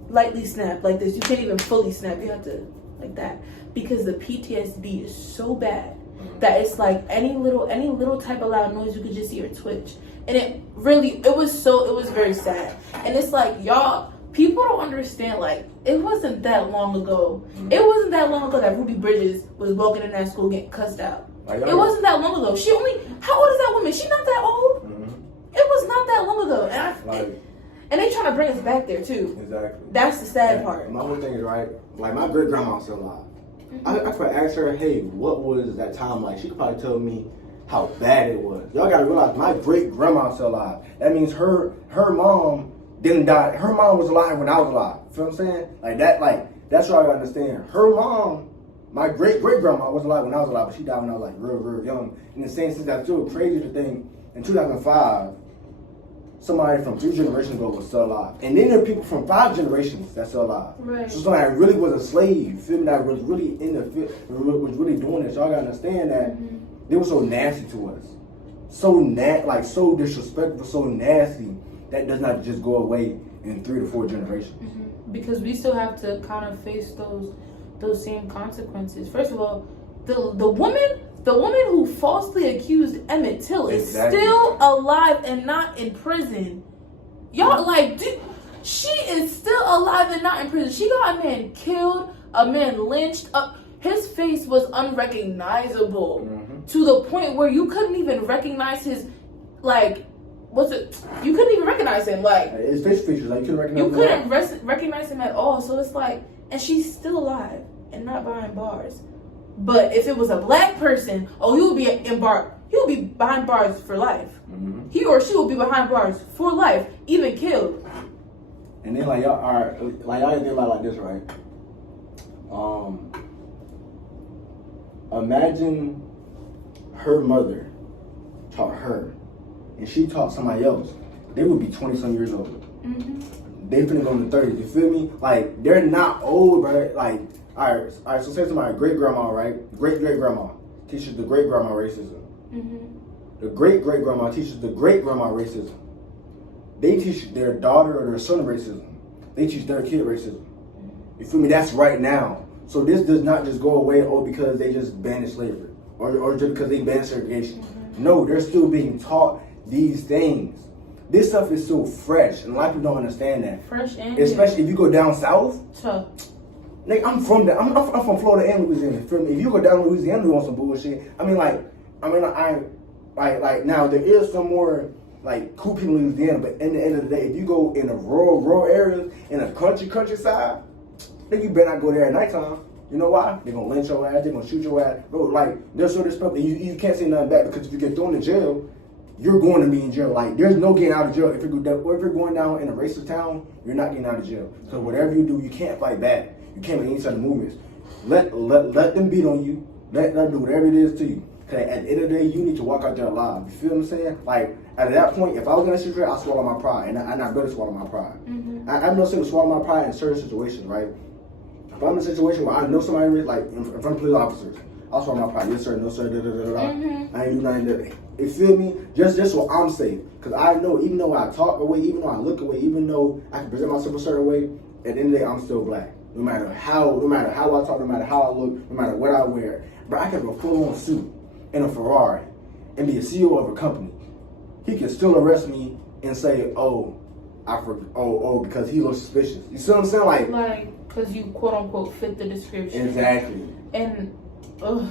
lightly snap like this. You can't even fully snap. You have to like that, because the PTSD is so bad that it's like any little type of loud noise, you could just see her twitch. And it was very sad. And it's like, y'all, people don't understand, like, it wasn't that long ago. It wasn't that long ago that Ruby Bridges was walking in that school getting cussed out. It wasn't that long ago. How old is that woman? She's not that old. It was not that long ago. And they trying to bring us back there too. Exactly. That's the sad part. My whole thing is, right, like my great grandma's still alive. I could ask her, hey, what was that time like? She could probably tell me how bad it was. Y'all gotta realize my great grandma's still alive. That means her mom didn't die. Her mom was alive when I was alive. Feel what I'm saying? That's what I gotta understand. Her mom, my great grandma was alive when I was alive, but she died when I was like real young. In the same sense, that's still crazy to think in 2005, somebody from 3 generations ago was still alive. And then there are people from 5 generations that's still alive. Right. So somebody that really was a slave, feel me, that was really in the field, was really doing this. Y'all gotta understand that they were so nasty to us. So so disrespectful, so nasty, that does not just go away in 3 to 4 generations. Because we still have to kind of face those same consequences. First of all, the woman who falsely accused Emmett Till is still alive and not in prison. Y'all, she is still alive and not in prison. She got a man killed, a man lynched. His face was unrecognizable to the point where you couldn't even recognize his, you couldn't even recognize him. His face features, you couldn't recognize him. You couldn't recognize him at all. So it's and she's still alive and not behind bars. But if it was a black person, he would be He'll be behind bars for life. He or she will be behind bars for life, even killed. And then y'all think about this, right? Imagine her mother taught her, and she taught somebody else. They would be 20-some years old. They finna go in the 30s. You feel me? They're not old, brother. All right. So say somebody great grandma, right? Great grandma teaches the great grandma racism. The great grandma teaches the great grandma racism. They teach their daughter or their son racism. They teach their kid racism. You feel me? That's right now. So this does not just go away because they just banished slavery or just because they banned segregation. No, they're still being taught these things. This stuff is still fresh, and a lot of people don't understand that. Fresh and especially if you go down south. Tough. Nigga, I'm from Florida and Louisiana. Feel me? If you go down to Louisiana, you want some bullshit. Now there is some more cool people in Louisiana, but in the end of the day, if you go in the rural areas, in a countryside, then you better not go there at nighttime. You know why? They're gonna lynch your ass. They're gonna shoot your ass. Bro, they're so disrespectful. You can't say nothing back because if you get thrown in jail, you're going to be in jail. There's no getting out of jail. If you're going down in a racist town, you're not getting out of jail. Because whatever you do, you can't fight back. You can't make any sort of movements. Let them beat on you. Let them do whatever it is to you. Because at the end of the day, you need to walk out there alive. You feel what I'm saying? At that point, if I was in a situation, I'd swallow my pride. And I better swallow my pride. I'm not saying to swallow my pride in certain situations, right? If I'm in a situation where I know somebody, in front of police officers, I'll swallow my pride. Yes, sir. No, sir. I ain't do nothing. You feel me? Just so I'm safe. Because I know, even though I talk away, even though I look away, even though I can present myself a certain way, at the end of the day, I'm still black. No matter how I talk, no matter how I look, no matter what I wear. But I can have a full-on suit in a Ferrari and be a CEO of a company. He can still arrest me and say, because he looks suspicious. You see what I'm saying? Because you quote-unquote fit the description. Exactly. And, bro,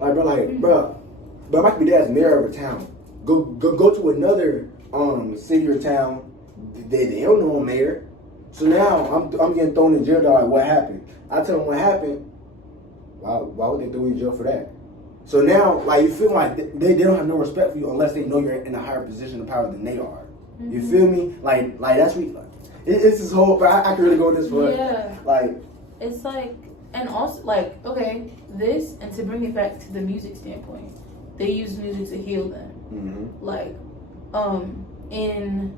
I might be dad's mayor of a town. Go to another city or town. They don't know a mayor. So now I'm getting thrown in jail. What happened? I tell them what happened. Why would they throw you in jail for that? So now, you feel they don't have no respect for you unless they know you're in a higher position of power than they are. You feel me? That's what it's this whole. I can really go this way. Yeah. It's and also okay, this and to bring it back to the music standpoint, they use music to heal them. In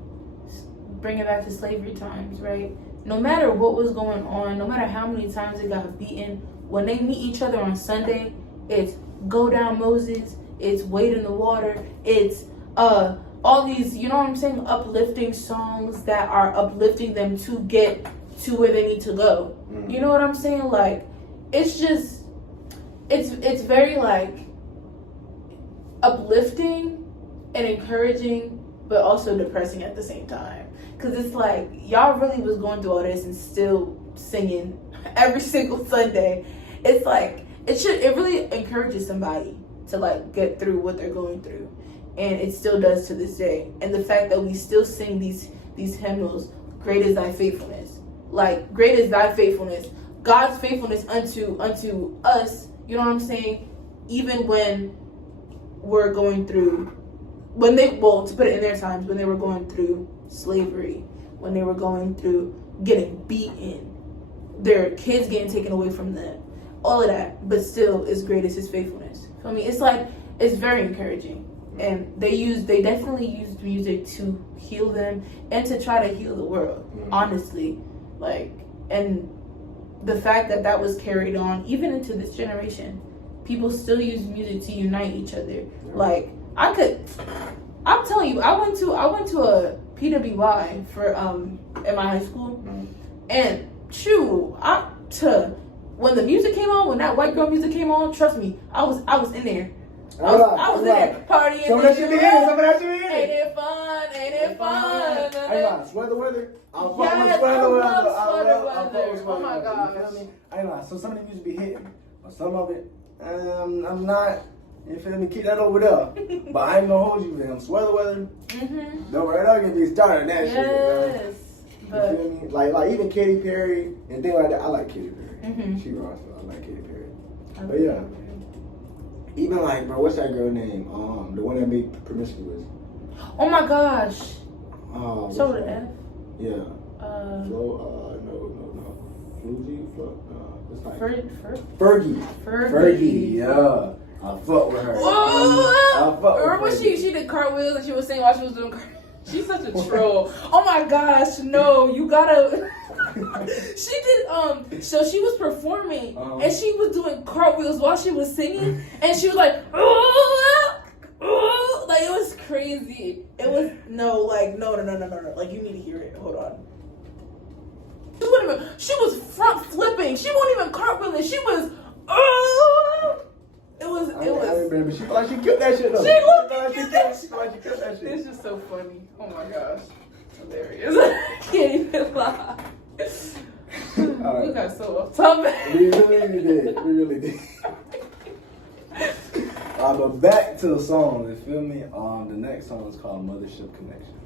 bring it back to slavery times, right? No matter what was going on, no matter how many times they got beaten, when they meet each other on Sunday, it's Go Down Moses, it's Wade in the Water, it's all these, you know what I'm saying, uplifting songs that are uplifting them to get to where they need to go. You know what I'm saying? It's just, it's very uplifting and encouraging, but also depressing at the same time. Because it's y'all really was going through all this and still singing every single Sunday. It's it really encourages somebody to get through what they're going through. And it still does to this day. And the fact that we still sing these hymnals, great is thy faithfulness. Great is thy faithfulness. God's faithfulness unto us. You know what I'm saying? Even when we're going through, to put it in their times, when they were going through slavery, when they were going through getting beaten, their kids getting taken away from them, all of that, but still, as great as His faithfulness. I mean, it's like, it's very encouraging, and they definitely used music to heal them and to try to heal the world. Honestly, like, and the fact that was carried on even into this generation, people still use music to unite each other. Like, I'm telling you, I went to a PWI for in my high school, and when the music came on, when that white girl music came on, trust me, I was in there. I was in there partying. Some of that should be in. Some of that should be in. Ain't it fun? Ain't it fun? I got sweater weather. I love sweater weather. Oh my gosh. I ain't lying. So some of the music be hitting, but some of it, I'm not. You feel me? Keep that over there. But I ain't gonna hold you, man. Sweater weather. Don't worry, I'll get me started on that shit, man. You feel me? Like even Katy Perry and things like that. I like Katy Perry. She rocks. I like Katy Perry. But yeah. Even like, bro, what's that girl name? The one that made Promiscuous. Oh my gosh. So the F. Yeah. Flo. No. It's like Fergie. Yeah. I fuck with her. Remember when she did cartwheels and she was saying while she was doing cartwheels? She's such a troll. Oh my gosh, no, you gotta. She did. So she was performing and she was doing cartwheels while she was singing, and she was like, like it was crazy. It was no. Like you need to hear it. Hold on. She was front flipping. She wasn't even cartwheeling. She was. I remember. She like she killed that shit up. She killed that shit. It's just so funny. Oh my gosh. Hilarious. I can't even lie. Right. We got so off topic. We really did. But back to the song, you feel me? The next song is called Mothership Connection.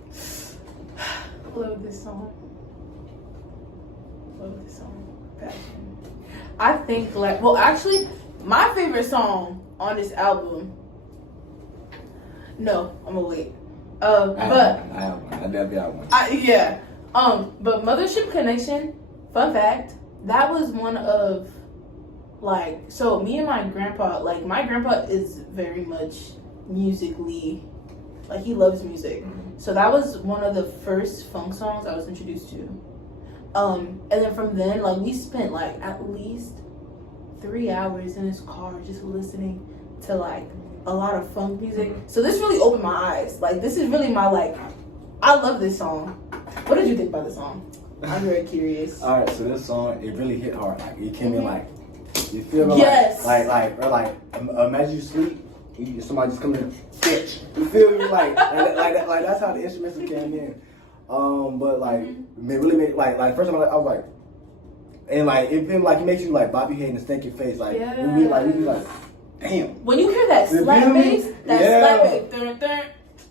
Love this song. Passion. I think actually, my favorite song on this album. No, I'm gonna wait. I definitely have one. Yeah. But Mothership Connection, fun fact, that was one of, so me and my grandpa, my grandpa is very much musically, he loves music. So that was one of the first funk songs I was introduced to. And then from then, we spent, at least 3 hours in his car just listening to, a lot of funk music. So this really opened my eyes. This is really my, I love this song. What did you think about the song? I'm very curious. All right, so this song, it really hit hard. It came in you feel me? Yes. Imagine you sleep, somebody just come in, bitch. You feel me? That's how the instruments came in. But it really made first time I was like, and it feel it makes you bob your head and stink your face. We be damn. When you hear that slap bass, slap bass,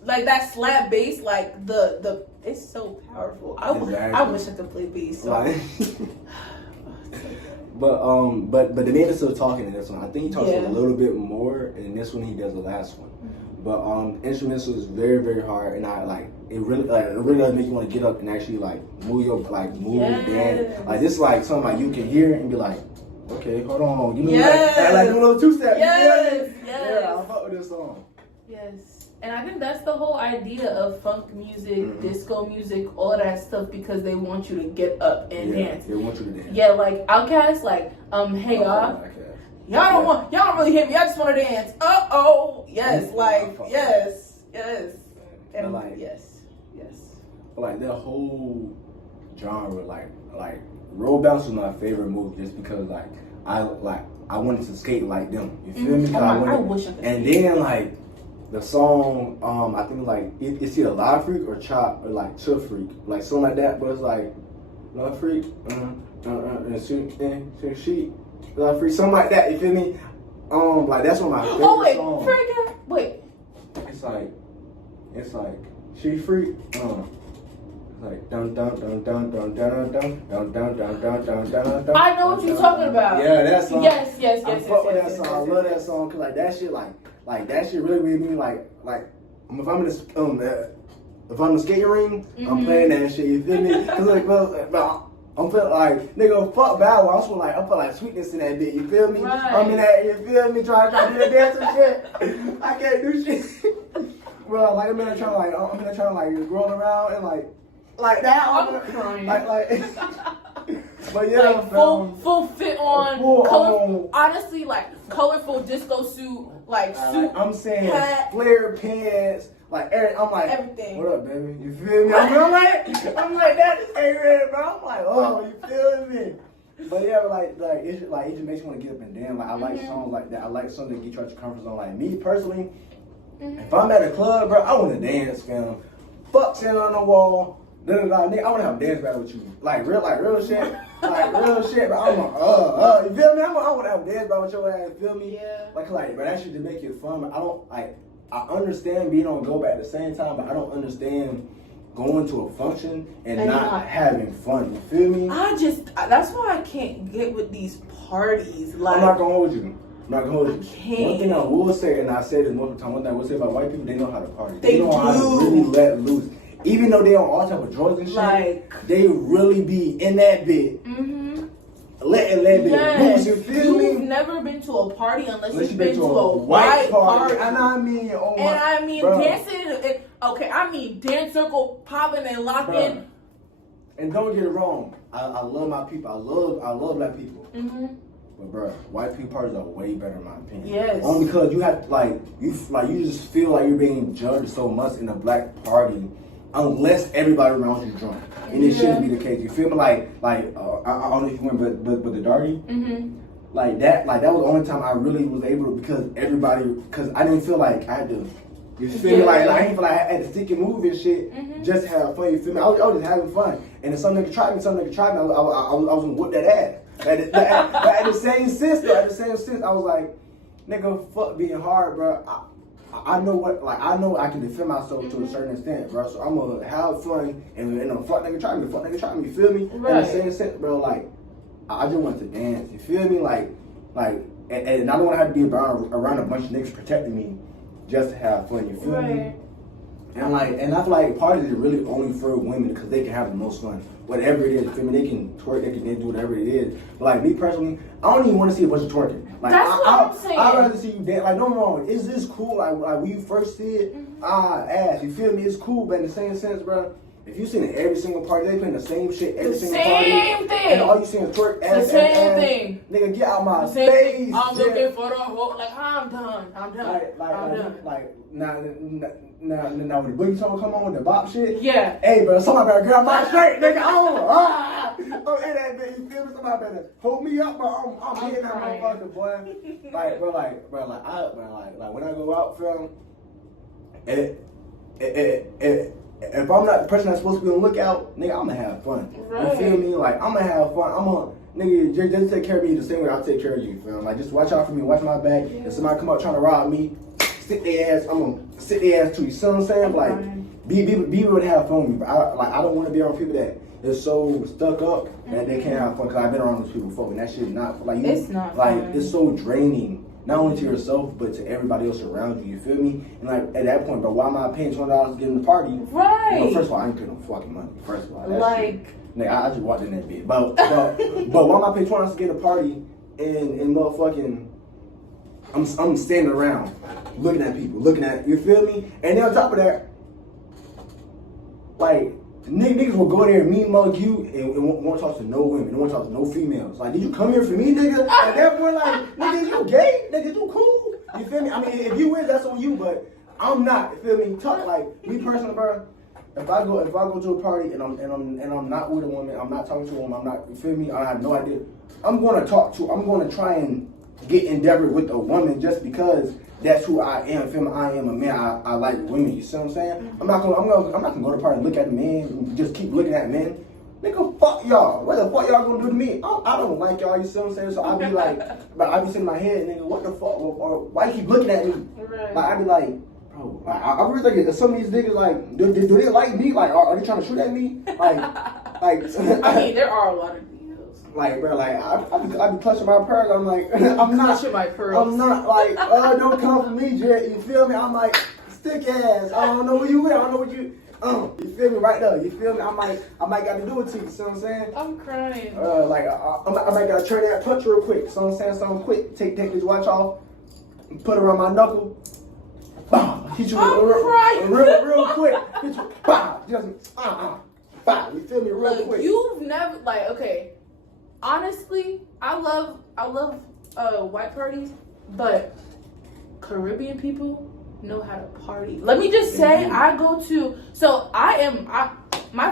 that slap bass, the it's so powerful. I wish I could play bass. But the man is still talking in this one. I think he talks a little bit more in this one. He does the last one. But instrumental is very, very hard, and it really does make you want to get up and actually move your dance. This is something you can hear and be like, okay, hold on, give me do a little two-step. Yes. Yeah, I fuck with this song. Yes, and I think that's the whole idea of funk music, disco music, all of that stuff, because they want you to get up and dance. They want you to dance. Yeah, Outkast, hey y'all. Y'all don't really hit me. I just want to dance. Yes, yes. And yes. But that whole genre, roll bounce was my favorite move, just because I wanted to skate like them. You feel me? I wish I could. And then the song, I think it's either Live Freak or Chop or Chill Freak, something like that. But it's Love Freak, and she. Love Freak, something like that, you feel me? That's one of my favorite songs. Wait. It's she freak. Like dun dun dun dun dun dun dun dun dun dun dun dun dun dun. I know what you're talking about. Yeah, that song. Yes. I fuck with that song. I love that song because like that shit, like that shit really made me like if I'm in the if I'm in the skating ring, I'm playing that shit. You feel me? Cause like, well, I'm feeling like nigga fuck Bow Wow. I feel like sweetness in that bit. You feel me? Right. I'm in that. You feel me? Trying to do the dance and shit. I can't do shit. Bro, like I'm in there trying to roll around and like that. I'm crying. But yeah, like full fit on, colorful, honestly, like colorful disco suit, like suit. I'm saying hat, flare pants, like I'm like everything. What up, baby? You feel me? I'm like that just ain't real, bro. I'm like, oh, you feel me? But yeah, it just makes you want to get up and dance. Like I like songs like that. I like songs that get you out your comfort zone. Like me personally, if I'm at a club, bro, I want to dance, fam. Fuck sitting on the wall. Nigga, I want to have a dance battle with you. Like real shit. Like real shit, but I'm like, you feel me? I want to have a dance battle with your ass, you feel me? Yeah. But that shit just make it fun. But I understand being on go, but at the same time, but I don't understand going to a function and not having fun. You feel me? That's why I can't get with these parties. Like, I'm not gonna hold you. One Can't. thing I will say, and I say this multiple times, one thing I will say about white people, they know how to party. They know how to really let loose. Even though they on all type of drugs and shit, like, they really be in that bit. Letting that bit loose, you feel me? You've never been to a party unless you've been to a white party. And I mean, dancing. Okay, I mean dance circle, popping and locking. And don't get it wrong, I love my people. I love black people. But bro, white people parties are way better in my opinion. Yes. Only because you have you just feel like you're being judged so much in a black party, unless everybody around you drunk. And it shouldn't be the case. You feel me? I don't know if you went, but the Darty, like that was the only time I really was able to, because I didn't feel like I had to. You feel me? Like I didn't feel like I had to stick and move and shit, just to have fun. You feel me? I was just having fun. And if some nigga tried me, I was gonna whip that ass. But at the same sense, I was like, nigga, fuck being hard, bro. I know I can defend myself to a certain extent, bro. So I'm gonna have fun, and fuck nigga try me, you feel me? Right. In the same sense, bro, like, I just want to dance, you feel me? Like, and I don't want to have to be around a bunch of niggas protecting me just to have fun, you feel me? And I feel like parties are really only for women because they can have the most fun. Whatever it is, you feel me? They can twerk, they can do whatever it is. But like me personally, I don't even want to see a bunch of twerking. Like, that's what I'm saying. I'd rather see you dance. Like, don't get me wrong, is this cool? Like when you first see it, ass, you feel me? It's cool, but in the same sense, bro, if you seen it every single party, they playing the same shit every single party. Same thing. And all you see is twerk, ass, the same thing. Nigga, get out my face. I'm looking for the whole, like, I'm done. I'm done. Now when the boogie song come on with the bop shit, yeah. Hey, bro, somebody better grab my shirt, nigga. I'm in that bitch. You feel me? Somebody better hold me up, bro. I'm hitting that motherfucker, boy. When I go out, film, if I'm not the person that's supposed to be on the lookout, nigga, I'm gonna have fun. Right. You feel me? Like, I'm gonna have fun. Nigga, just take care of me the same way I'll take care of you, fam. Like, just watch out for me, watch my back. Yeah. If somebody come out trying to rob me, I'm gonna sit their ass too. You see what I'm saying? Like, be able to have fun with me. But I don't want to be around people that is so stuck up that they can't have fun. Cause I've been around those people before, and that shit is not like it's not like fun. It's so draining. Not only to yourself, but to everybody else around you. You feel me? And like at that point, bro, why am I paying $20 to get in the party? Right. You know, first of all, I ain't paying no fucking money. First of all, like, I just walked in that bit. But why am I paying $20 to get in a party and motherfucking I'm standing around looking at people, you feel me? And then on top of that, like, niggas will go there and mean mug you and won't talk to no women, won't talk to no females. Like, did you come here for me, nigga? At that point, like, nigga, you gay? Nigga, you cool? You feel me? I mean, if you is, that's on you, but I'm not. You feel me? Talk like me personally, bro. If I go to a party and I'm not with a woman, I'm not talking to a woman, I'm not. You feel me? I have no idea. I'm gonna try and get endeavored with a woman just because that's who I am. Feel me? I am a man. I like women. You see what I'm saying? I'm not gonna go to the party and look at men and just keep looking at men. Nigga, fuck y'all. What the fuck y'all gonna do to me? I don't like y'all. You see what I'm saying? So I be like, but I be sitting in my head, nigga, what the fuck? Or why you keep looking at me? Right. Like I be like, Bro, I really think some of these niggas, like, do they like me? Like, are they trying to shoot at me? Like, I mean, there are a lot of deals. Like, bro, like, I be clutching my pearls. I'm like, I'm not. Clutching my pearls. I'm not, like, don't come for me, Jared. You feel me? I'm like, stick ass. I don't know where you at. I don't know what you. You feel me right there? You feel me? I might got to do it to you. See what I'm saying? I'm crying. Like, I might got to turn that punch real quick. See what I'm saying? Something quick. Take this watch off. Put it around my knuckle. Bow. Hit you real quick. Hit you. Bow. Just bow. You feel me? Real quick. You've never okay. Honestly, I love white parties, but Caribbean people know how to party. Let me just say, my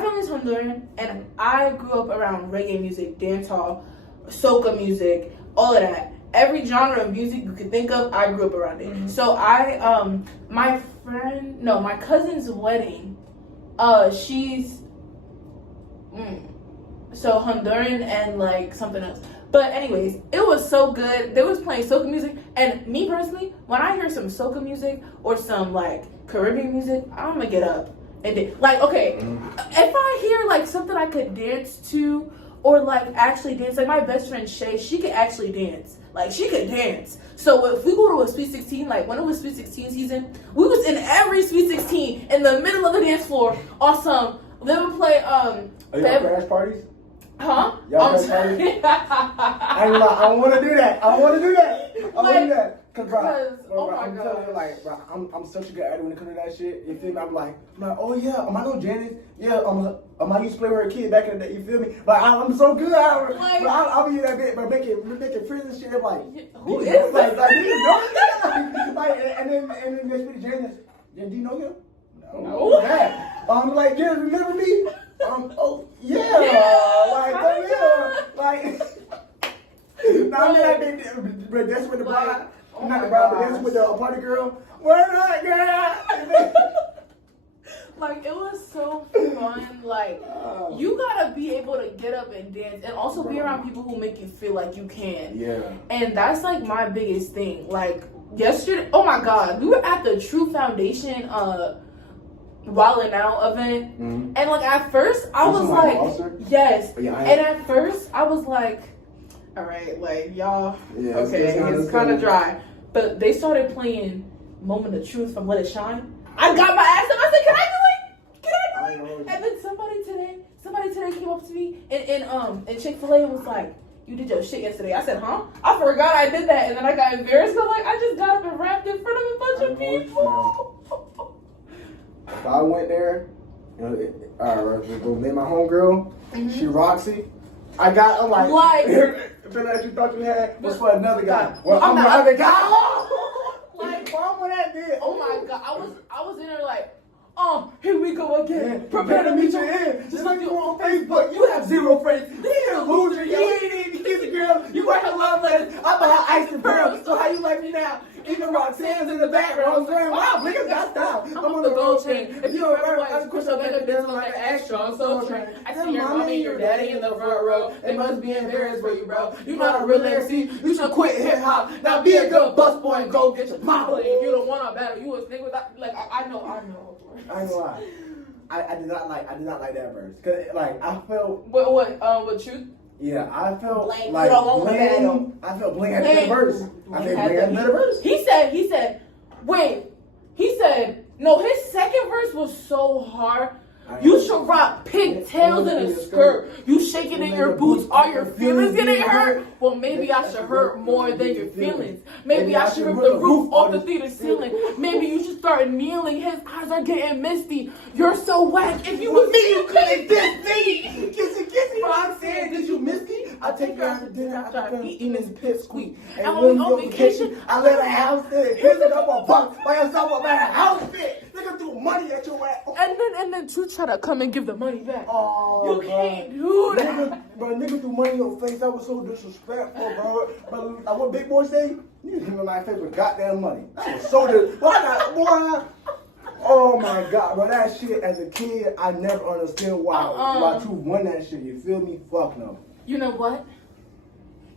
family's Honduran, and I grew up around reggae music, dancehall, soca music, all of that. Every genre of music you could think of, I grew up around it. Mm-hmm. So my cousin's wedding, she's so Honduran and like something else. But anyways, it was so good. They was playing soca music, and me personally, when I hear some soca music or some like Caribbean music, I'm gonna get up and if I hear like something I could dance to or like actually dance, like my best friend Shay, she could actually dance. Like she could dance. So if we go to a Sweet 16, like when it was Sweet 16 season, we was in every Sweet 16 in the middle of the dance floor. Awesome. They would play Are y'all crash parties? Huh? Y'all crash parties? I ain't gonna lie, I wanna do that. I wanna do that. Cause bro, I'm telling you, like, bro, I'm such a good actor when it comes to that shit. You feel me? I'm like, oh yeah, I know Janice. Yeah, I used to play with her kid back in the day. You feel me? But I'm so good. I'll be in that bit, but making friends and shit. Like, who is that? Like, do you know him? Like, and then they speak to Janice. Do you know him? No. I'm like, Janice, remember me? Oh yeah. Like. Nah, but that's with the bride. Not the bride, but that's with the party girl. Where not, girl? Like, it was so fun. Like, you gotta be able to get up and dance and also be around people who make you feel like you can. Yeah. And that's like my biggest thing. Like, yesterday, oh my God, we were at the True Foundation Wildin' Out event. Mm-hmm. And like, at first, I was like, yes. And at first, I was like, all right, like, y'all, okay, it's kind of dry. But they started playing Moment of Truth from Let It Shine. I got my ass up. I said, can I do it? And then somebody today came up to me and Chick-fil-A was like, you did your shit yesterday. I said, huh? I forgot I did that. And then I got embarrassed. I'm like, I just got up and rapped in front of a bunch of people. If I went there, me and my homegirl, she Roxy. I'm like the that you thought you had was for another guy. Well, I'm the other guy. Like, why would that be? Oh my God, I was in there like, here we go again. Prepare to meet your end. Just like you on Facebook, you have 0 friends. You're a loser. You ain't even kiss a girl. You write her love letters. I buy ice and pearls. So how you like me now? Even Roxanne's in the background. I'm saying, wow, niggas got style. I'm on the gold chain. If you don't ever I quit your back dancing like an extra on Soul Train. I see your mommy and your daddy in the front row. They must be embarrassed for you, bro. You not a real MC. You should quit hip hop. Now be a good busboy and go get your mama. If you don't want to battle, you a snake with that. Like, I know. I ain't gonna lie. I did not like that verse. Cause like I felt what Truth? Yeah, I felt Blank, like Blank. I felt Blank had that verse. I think Blank had that verse. He said, no, his second verse was so hard. You should rock pigtails in a skirt. You shaking in your boots. Are your feelings getting hurt? Well, maybe I should hurt more than your feelings. Maybe I should rip the roof off the theater ceiling. Maybe you should start kneeling. His eyes are getting misty. You're so whack. If you was me, you couldn't diss me. Kissy, Roxanne, did you miss me? I take her out to dinner after I've eaten this pipsqueak. And when we on vacation, I let her house sit. Here's a couple bucks by yourself about her outfit. Nigga threw money at your ass. And then Truth try to come and give the money back. Oh, you can't do that. Nigga threw money in your face. That was so disrespectful, bro. But what Big Boy say? You hit me in my face with goddamn money. That was so boy. Oh my God, bro, that shit as a kid, I never understood why Truth won that shit. You feel me? Fuck no. You know what?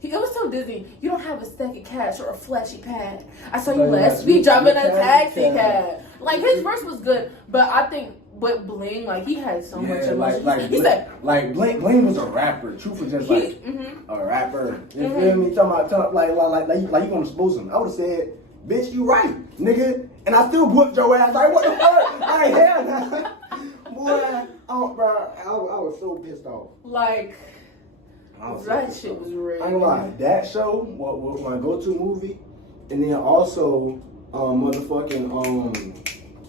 It was so Disney. You don't have a stack of cash or a flashy pad. I saw you last week driving a taxi cab. Like his verse was good, but I think with Bling, like he had so much emotion. He said, Bling was a rapper. Truth was just a rapper. You feel me? Talking about like you gonna expose him. I would have said, bitch, you right, nigga, and I still whooped your ass. Like what the fuck? Like hell, nah. Boy, bro, I was so pissed off. Like that shit was real. I ain't gonna lie, that show was my go-to movie, and then also motherfucking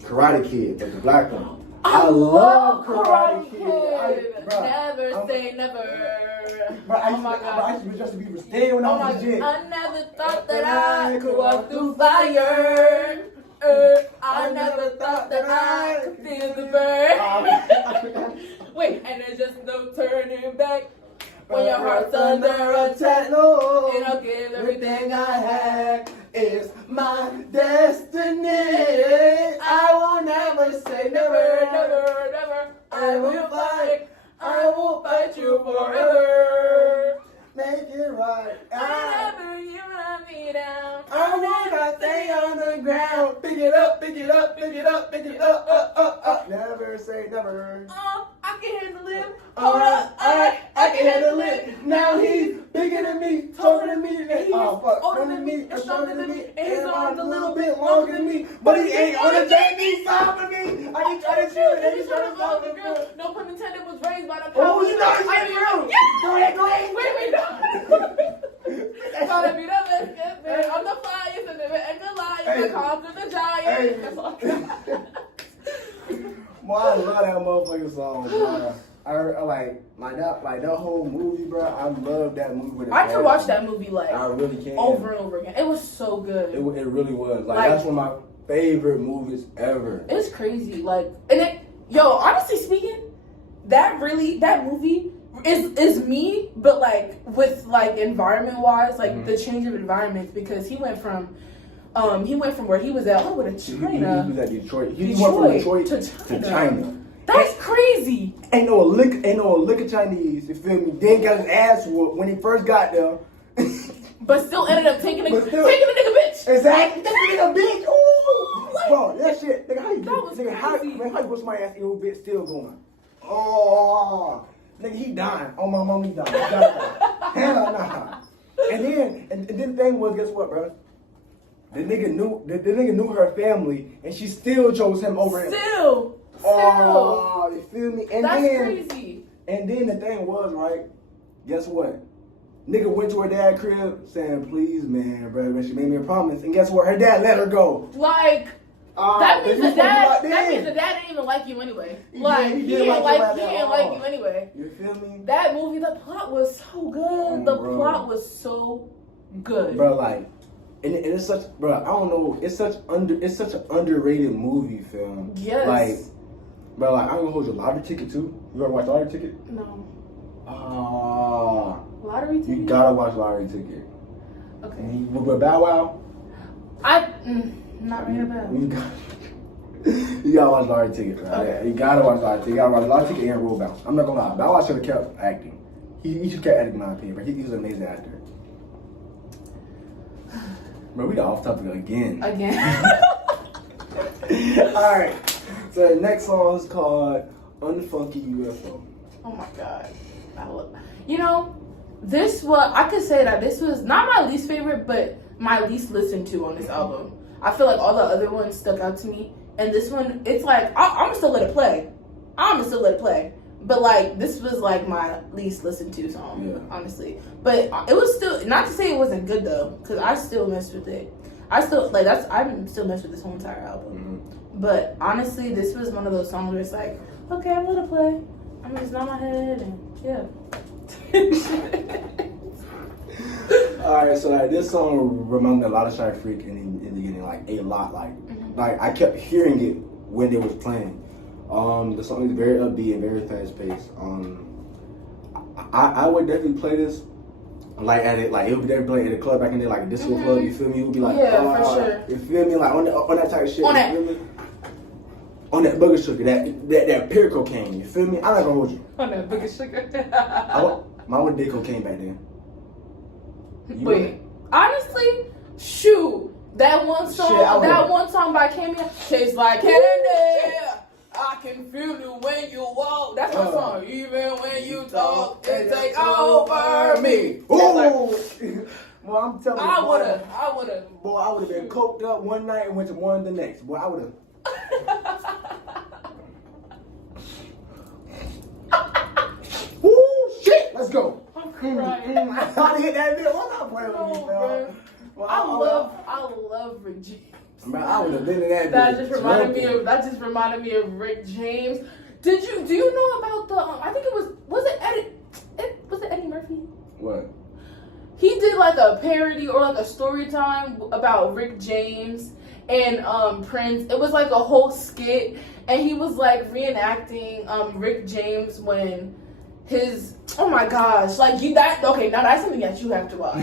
Karate Kid, like the black one. I love Karate Kid. Never say never. Bro, oh my God. I used to be Justin Bieber staying when I was legit. I never thought that I could walk through fire. I never thought that I could feel the burn. Wait, and there's just no turning back. When your heart's under attack, no, and I'll give everything I have. It's my destiny. I will never say never, never, never. I will fight you forever. Make it right. Whenever you run me down, I wanna stay on the ground. Pick it up, pick it up, pick it up, pick it up, up. Never say never. I can handle it. Hold up, I can handle it. Now he's bigger than me, taller than me, and he's older than me, and stronger than me, and his arms a little bit longer than me, but he ain't on the JV side of me. I ain't trying to shoot, and he's trying to solve the girl. No pun intended, was raised by the power. Oh, you know it's real. Go ahead. Wait, no. Gotta be the best, man. I'm the flyest and the lion that conquer the giant. That's all. Boy, I love that motherfucking song, bro. I like that whole movie, bro. I love that movie. I can watch that movie like I really can over and over again. It was so good. It really was. Like that's one of my favorite movies ever. It's crazy. Like, and honestly speaking, that movie is me, but like with like environment wise, like the change of environments, because he went from where he was at. What would China? He was at Detroit. He went from Detroit to China. That's crazy. Ain't no lick of Chinese. You feel me? Then got his ass whooped when he first got there. But still ended up taking a nigga bitch. Exactly. That nigga bitch. Ooh. Bro, that shit. Nigga, how you that was nigga, crazy. how you whoop somebody ass little bitch still going? Oh, nigga, he dying. Oh my mom, he dying. Hell nah. And then the thing was, guess what, bro? The nigga knew her family, and she still chose him over him. Still. Oh, you feel me? And that's then, crazy. And then the thing was, right? Guess what? Nigga went to her dad's crib saying, "Please, man, bro." She made me a promise, and guess what? Her dad let her go. Like that means the dad didn't even like you anyway. Like he didn't like you anyway. You feel me? That movie, the plot was so good. Plot was so good, bro. Like. And it's such, bro. I don't know. It's such an underrated movie film. Yes. Like, bro. Like, I'm gonna hold your lottery ticket too. You ever watch Lottery Ticket? No. Lottery Ticket. You gotta watch Lottery Ticket. Okay. With Bow Wow. Not ringing a bell. You gotta watch Lottery Ticket, bro. Okay. You gotta watch Lottery Ticket. You gotta watch Lottery Ticket and Roll Bounce. I'm not gonna lie. Bow Wow should have kept acting. He should have kept acting, in my opinion. Bro. He was an amazing actor. Bro, we got off topic again. Alright. So the next song is called Unfunky UFO. Oh my god. I could say that this was not my least favorite, but my least listened to on this album. I feel like all the other ones stuck out to me. And this one, it's like, I'm gonna still let it play. But like, this was like my least listened to song, honestly. But it was still, not to say it wasn't good though, because I still messed with it. I'm still messed with this whole entire album. But honestly, this was one of those songs where it's like, okay, I'm gonna play. I'm gonna just nod my head and Alright, so like this song reminded me a lot of Shy Freak in the beginning, like a lot. Like I kept hearing it when they was playing. The song is very upbeat and very fast paced. I would definitely play this like it would definitely play at a club back in the day, like a disco club. You feel me? It would be like, for sure. You feel me? Like on that type of shit. On that. You feel me? On that booger sugar, that pure cocaine. You feel me? I'm not gonna hold you. On that booger sugar. I would did cocaine back then. Wait, honestly, shoot. That one song, one song by Cameo, tastes like candy. I can feel you when you walk. That's my song. Even when you talk, it take over me. Ooh. Well, I'm telling you, I would've. Boy, I would've been coked up one night and went to one the next. Boy, I would've. Woo, shit, let's go. I'm crying. I hit that bit. What's up, playing with me, man? Well, I love Rick James. Man, I would have been in that. That just reminded me of Rick James. Do you know about the? I think it was it Eddie Murphy? What? He did like a parody or like a story time about Rick James and Prince. It was like a whole skit, and he was like reenacting Rick James when his, oh my gosh, like okay, now that's something that you have to watch.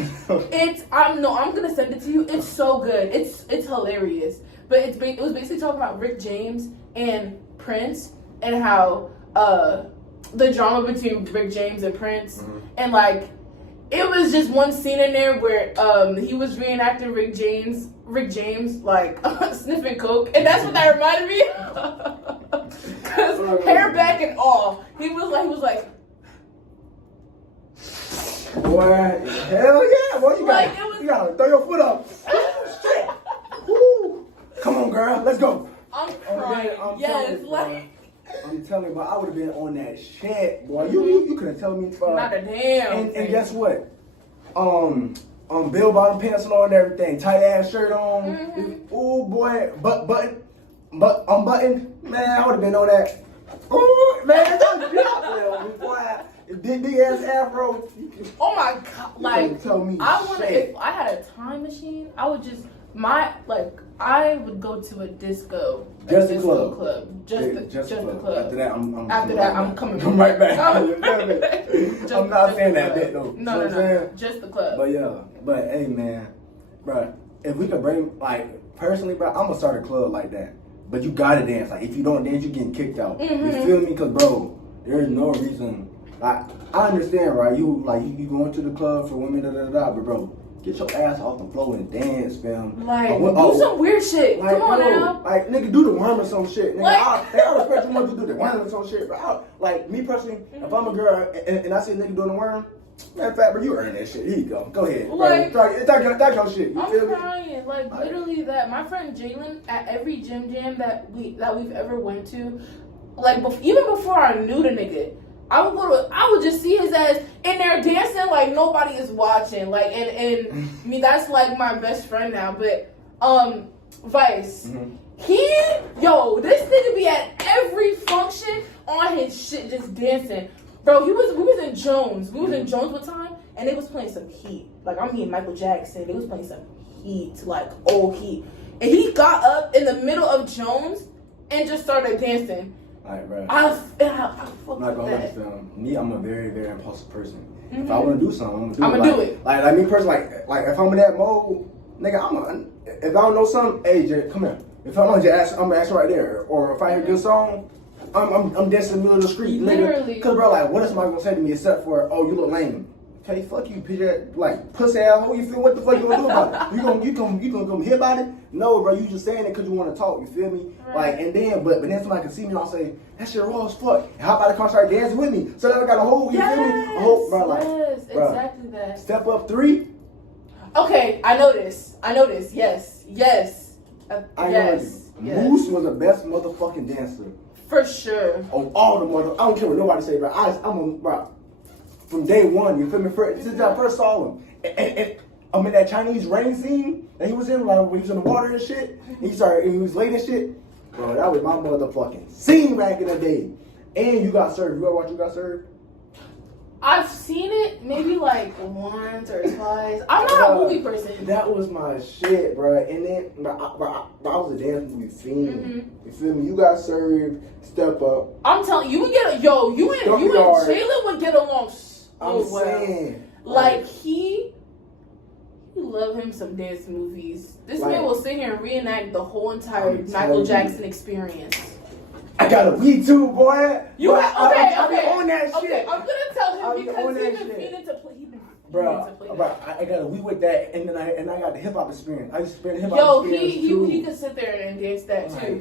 I'm gonna send it to you. It's so good. It's hilarious. But it was basically talking about Rick James and Prince and how the drama between Rick James and Prince, and like it was just one scene in there where he was reenacting Rick James like sniffing coke, and that's what that reminded me of. Cause hair back and all, he was like. Boy, hell yeah, boy, you gotta throw your foot up. Oh, shit. Woo. Come on, girl, let's go. I'm crying. I'm telling you, but I would have been on that shit, boy. You couldn't tell me. Not a damn. And guess what? Bill bottom pants on and everything, tight ass shirt on. Ooh, boy, unbuttoned. Man, I would have been on that. Ooh, man, don't boy. Big ass afro. Oh my god! Like, tell me if I had a time machine, I would just I would go to a disco. Just the club. Just the club. After that, I'm coming right back. I'm not saying that bit though. No. Just the club. But hey man, bro, if we could bring, like, personally, bro, I'm gonna start a club like that. But you gotta dance. Like, if you don't dance, you getting kicked out. You feel me? Cause bro, there's no reason. Like, I understand, right? You going to the club for women, but bro, get your ass off the floor and dance, fam. Like, do some weird shit. Like, come on now. Like, nigga, do the worm or some shit. Nigga, I respect you want to do the worm or some shit, but like, me personally, if I'm a girl and I see a nigga doing the worm, matter of fact, bro, you earn that shit. Here you go. Go ahead. Like, talk your shit. You feel me? I'm crying. Like, literally that. My friend Jalen, at every gym jam that we've ever went to, like, even before I knew the nigga, I would just see his ass in there dancing like nobody is watching. Like, and I mean, that's like my best friend now. But Vice, this nigga be at every function on his shit just dancing. Bro, we was in Jones. We was in Jones one time, and they was playing some Heat. Like, I mean, Michael Jackson. They was playing some Heat, like old Heat. And he got up in the middle of Jones and just started dancing. Alright, bro. I I'm not gonna understand. Me, I'm a very, very impulsive person. If I want to do something, I'm gonna do it. Like me personally, like if I'm in that mode, nigga, if I don't know something, hey, Jay, come here. If I'm gonna ask right there. Or if I hear a good song, I'm dancing in the middle of the street, literally. Nigga. Cause bro, like, what is somebody gonna say to me except for, oh, you look lame? Okay, fuck you, bitch. Like, pussy asshole. You feel what the fuck you gonna do about it? You gonna come here about it? No, bro. You just saying it because you want to talk. You feel me? Right. Like, and then, but then somebody can see me and I'll say, that shit raw as fuck. And how about the car start dancing with me? So now I got a whole, you feel me? A whole, bro, like, bro, exactly that. Step up 3. Okay, I know this. Yes. Yes. Moose was the best motherfucking dancer. For sure. On all the mother, I don't care what nobody say, bro. Bro. From day one, you feel me? Since I first saw him, and I'm in that Chinese rain scene that he was in, like when he was in the water and shit. And he was late and shit. Bro, that was my motherfucking scene back in the day. And You Got Served. You ever watch You Got Served? I've seen it maybe like once or twice. I'm not a movie person. That was my shit, bro. And then, I was a dance movie fiend. You feel me? You Got Served. Step Up. I'm telling you, you and Jalen would get along. I'm saying, like he love him some dance movies. This man will sit here and reenact the whole entire Michael Jackson experience. I got a weed too, boy. I'm on that shit. Okay, I'm gonna tell him because he's been feeding to play. Bro, I got a we with that, and then I got the hip hop experience. I just spent hip hop experience too. He could sit there and dance that too.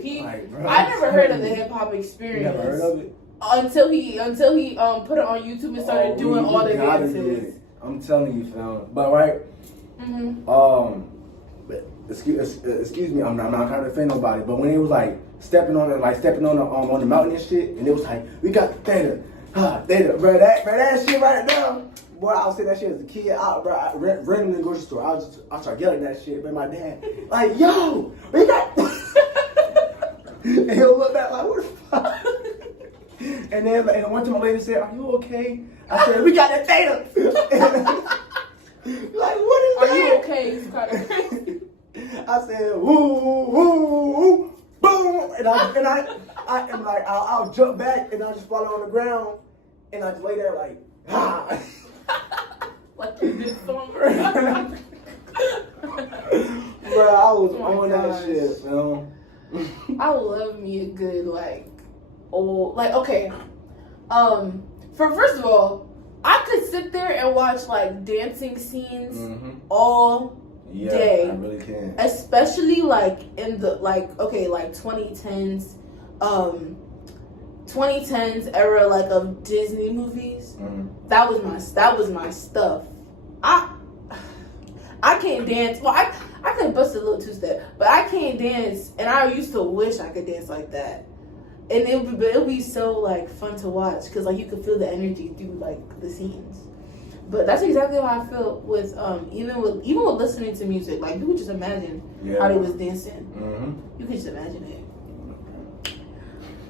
Bro, I never heard of the hip hop experience. You never heard of it until he put it on YouTube and started doing all the dances. I'm telling you, fam. But right, excuse me, I'm not trying to offend nobody, but when it was like stepping on the mountain and shit, and it was like, we got the theta, bro, that shit right now. Boy, I was saying that shit as a kid. I ran in the grocery store. I started yelling that shit. But my dad, like, yo, we got. And he'll look back like, what the fuck? And then, and one time my lady said, "Are you okay?" I said, "We got that theta." Like, what is that? Are you okay? I said, "Woo, woo, woo, boom," and I am like, I'll jump back and I'll just fall on the ground, and I just lay there like, ah. Like you did song. Bro, I was on that shit, man. I love me a good old okay. First of all, I could sit there and watch like dancing scenes all day. I really can. Especially like in the 2010s 2010s era like of Disney movies. That was my stuff. I can't dance. Well, I could bust a little two-step, but I can't dance, and I used to wish I could dance like that. And it would be so like fun to watch because like you could feel the energy through like the scenes. But that's exactly how I feel with even with listening to music. Like you could just imagine how they was dancing. You could just imagine it.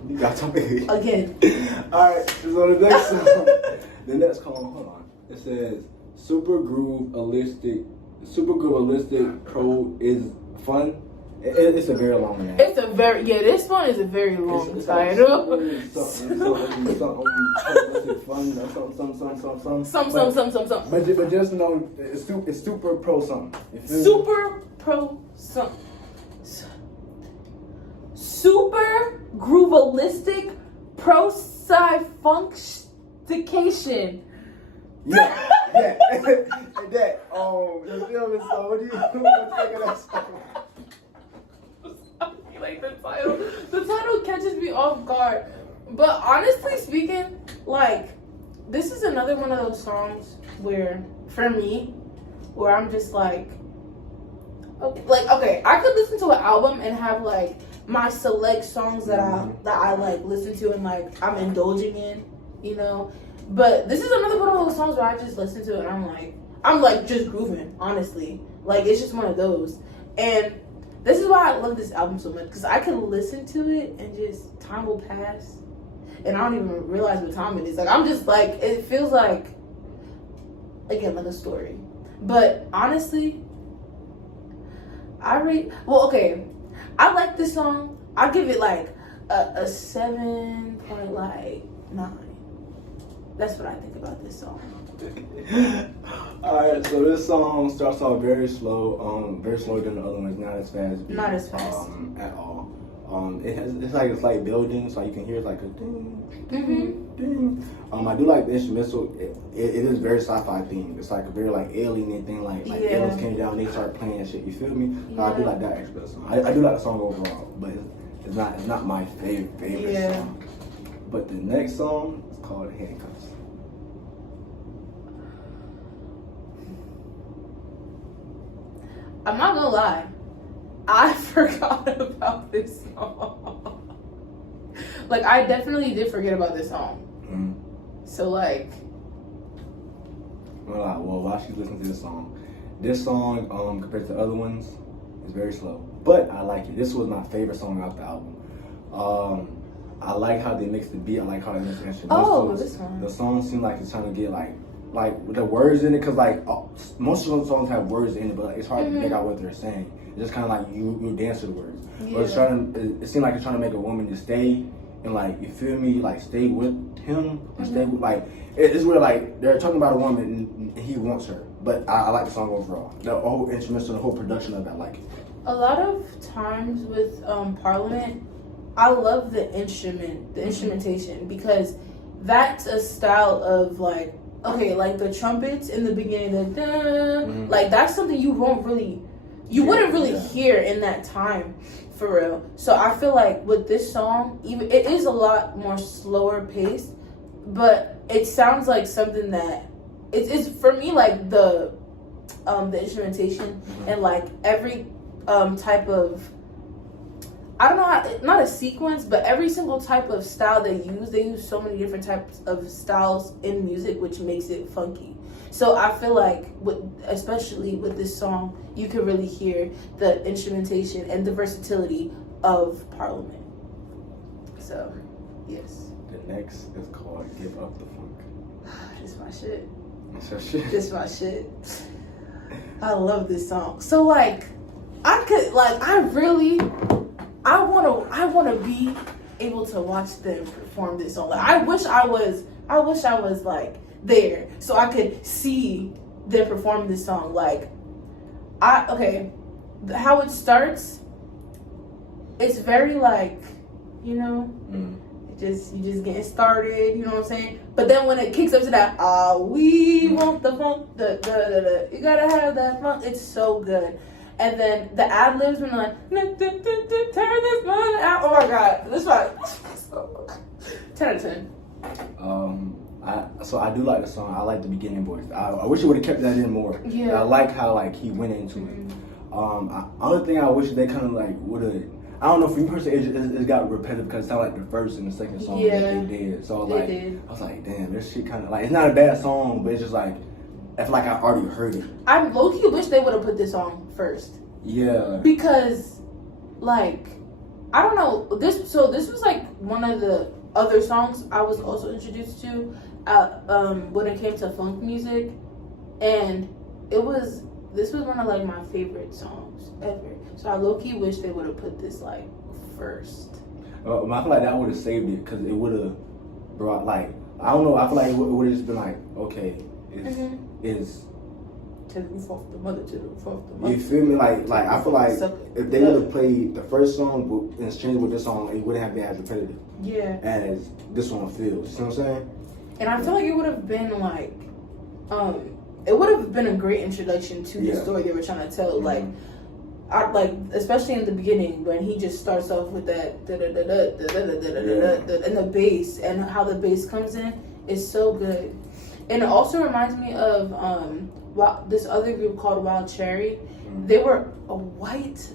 You got something again. All right, so the next song. The next song, hold on. It says Super Groovealistic Pro is fun. It's a very long name. This one is a very long title. Some. But just know it's super pro something. Super pro something. Super Groovealistic Pro Sci Function. Yeah. And that, the film is so, what do you think of that song? Like the title catches me off guard. But honestly speaking, like, this is another one of those songs where, for me, where I'm just like, okay, I could listen to an album and have like my select songs that I like listen to and like I'm indulging in, you know. But this is another one of those songs where I just listen to it and I'm like just grooving, honestly. Like it's just one of those. And this is why I love this album so much, because I can listen to it and just time will pass and I don't even realize what time it is. Like I'm just like, it feels like, again, like a story. But honestly, I like this song. I give it like a 7.9. That's what I think about this song. Alright, so this song starts off very slow than the other ones, not as fast. Not as fast. At all. It's like a slight building, so you can hear like a ding, ding, ding. I do like the instrumental. It is very sci-fi theme. It's like a very like alien thing, like aliens came down, they start playing and shit. You feel me? So I do like that aspect of the song. I do like the song overall, but it's not my favorite song. But the next song is called Handcuffs. I'm not gonna lie, I forgot about this song. Like, I definitely did forget about this song. So, like... Well, while she's listening to this song, compared to the other ones, is very slow. But I like it. This was my favorite song off the album. I like how they mix the beat. I like how they mix the instruments. Oh, this one. The song seems like it's trying to get like with the words in it, because like most of those songs have words in it, but like, it's hard to figure out what they're saying. It's just kind of like you dance to the words. Yeah. But it seems like it's trying to make a woman to stay and like, you feel me, like stay with him and stay with, like, it's where like they're talking about a woman and he wants her. But I like the song overall. The whole instrumental, the whole production of that, I like it. A lot of times with Parliament, I love the instrumentation, because that's a style of like okay, like the trumpets in the beginning, like that's something you wouldn't really hear in that time, for real. So I feel like with this song, even it is a lot more slower paced, but it sounds like something that it's for me like the instrumentation and like every type of, I don't know how, not a sequence, but every single type of style they use so many different types of styles in music, which makes it funky. So I feel like, especially with this song, you can really hear the instrumentation and the versatility of Parliament. So, yes. The next is called Give Up the Funk. It's my shit. It's your shit. It's my shit. I love this song. So like, I want to be able to watch them perform this song. Like, I wish I was like there so I could see them perform this song. Like, how it starts, it's very like, you know, you just getting started, you know what I'm saying? But then when it kicks up to that, we want the funk, you gotta have that funk, it's so good. And then the ad libs when like, turn this one out. Oh my god, this one, 10 out of 10. So I do like the song. I like the beginning voice. I wish he would have kept that in more. Yeah. I like how like he went into it. Only thing I wish they kind of like would have. I don't know, for me personally, it got repetitive because it sounded like the first and the second song that they did. So like, I was like, damn, this shit kind of like, it's not a bad song, but it's just like, I feel like I already heard it. I low-key wish they would have put this on first. Yeah. Because, like, I don't know, this was like one of the other songs I was also introduced to when it came to funk music, and this was one of like my favorite songs ever. So I low-key wish they would have put this like first. I feel like that would have saved it because it would have brought like, I don't know, I feel like it would have just been like, okay, is you feel me? Like I feel like if they would have played the first song and changed with this song, it wouldn't have been as repetitive. Yeah. As this one feels. You know what I'm saying? And I feel like it would have been like, it would have been a great introduction to the story they were trying to tell. Like, especially in the beginning when he just starts off with that and the bass and how the bass comes in is so good. And it also reminds me of this other group called Wild Cherry. They were a white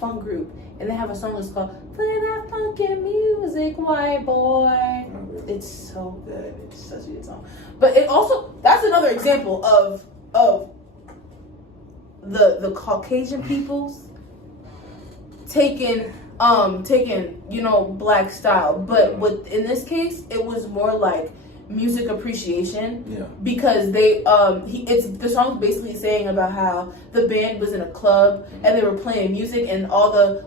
funk group, and they have a song that's called "Play That Funky Music, White Boy." It's so good. It's such a good song. But it also, that's another example of the Caucasian peoples taking black style, but in this case it was more like music appreciation. Yeah. Because the song's basically saying about how the band was in a club and they were playing music and all the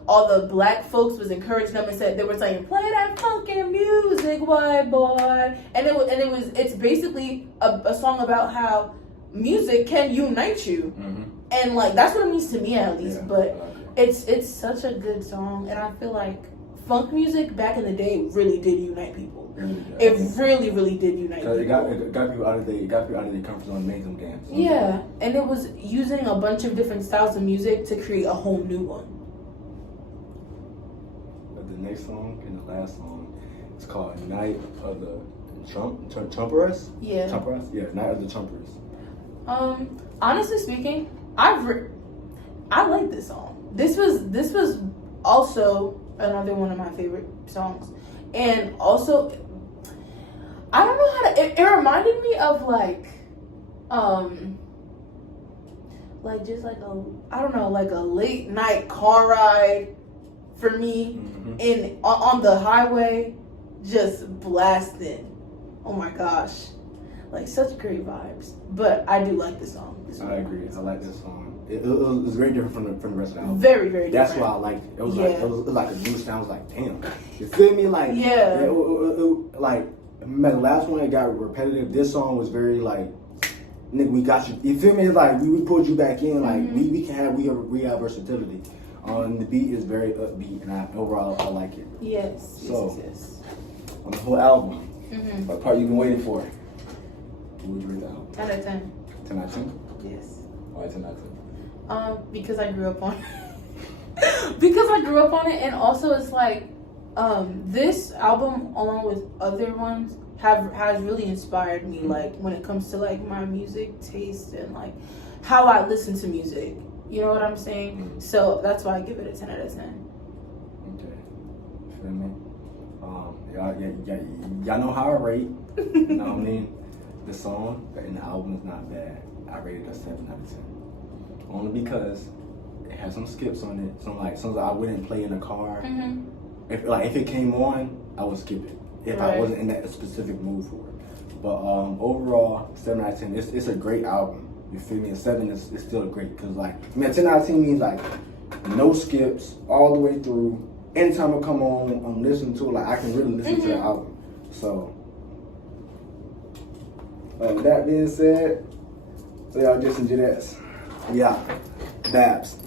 black folks was encouraging them and said they were saying, "Play that funky music, white boy," and it's basically a song about how music can unite you. And like that's what it means to me at least. Yeah. But it's such a good song, and I feel like funk music back in the day really did unite people. It really did unite people. It got people out of their comfort zone and made them dance. Yeah, and it was using a bunch of different styles of music to create a whole new one. But the next song and the last song is called "Night of the Trumpers." Yeah. Trumpers? Yeah, "Night of the Trumpers." Honestly speaking, I like this song. This was also another one of my favorite songs, and also I don't know how to. It reminded me of like just like a late night car ride for me on the highway, just blasting. Oh my gosh. Like, such great vibes. But I do like this song. I agree. I like this song. It was very different from the rest of the album. Very, very different. That's why I liked it. It was like a new sound. I was like, damn. You feel me? Like, like, the last one, it got repetitive. This song was very like, nigga, we got you. You feel me? Like, we pulled you back in. Like, we have versatility. The beat is very upbeat, and overall I like it. Yes. So, on the whole album, what part you been waiting for? What would you rate the album? 10 out of 10. 10 out of 10? Yes. Why 10 out of 10? Because I grew up on it. Because I grew up on it, and also it's like, this album, along with other ones, has really inspired me. Like when it comes to like my music taste and like how I listen to music. You know what I'm saying? So that's why I give it a 10 out of 10. Okay, feel me? Y'all know how I rate. You know what I mean? The song and the album is not bad. I rated a 7 out of 10. Only because it has some skips on it. Some songs I wouldn't play in the car. Mm-hmm. If it came on, I would skip it. If I wasn't in that specific mood for it. But overall, 7 out of 10. It's a great album. You feel me? A 7 is still great because like a 10 out of 10 means like no skips all the way through. Anytime I come on, I'm listening to it. Like I can really listen to the album. So with that being said, so y'all just enjoy that. Yeah, Babs.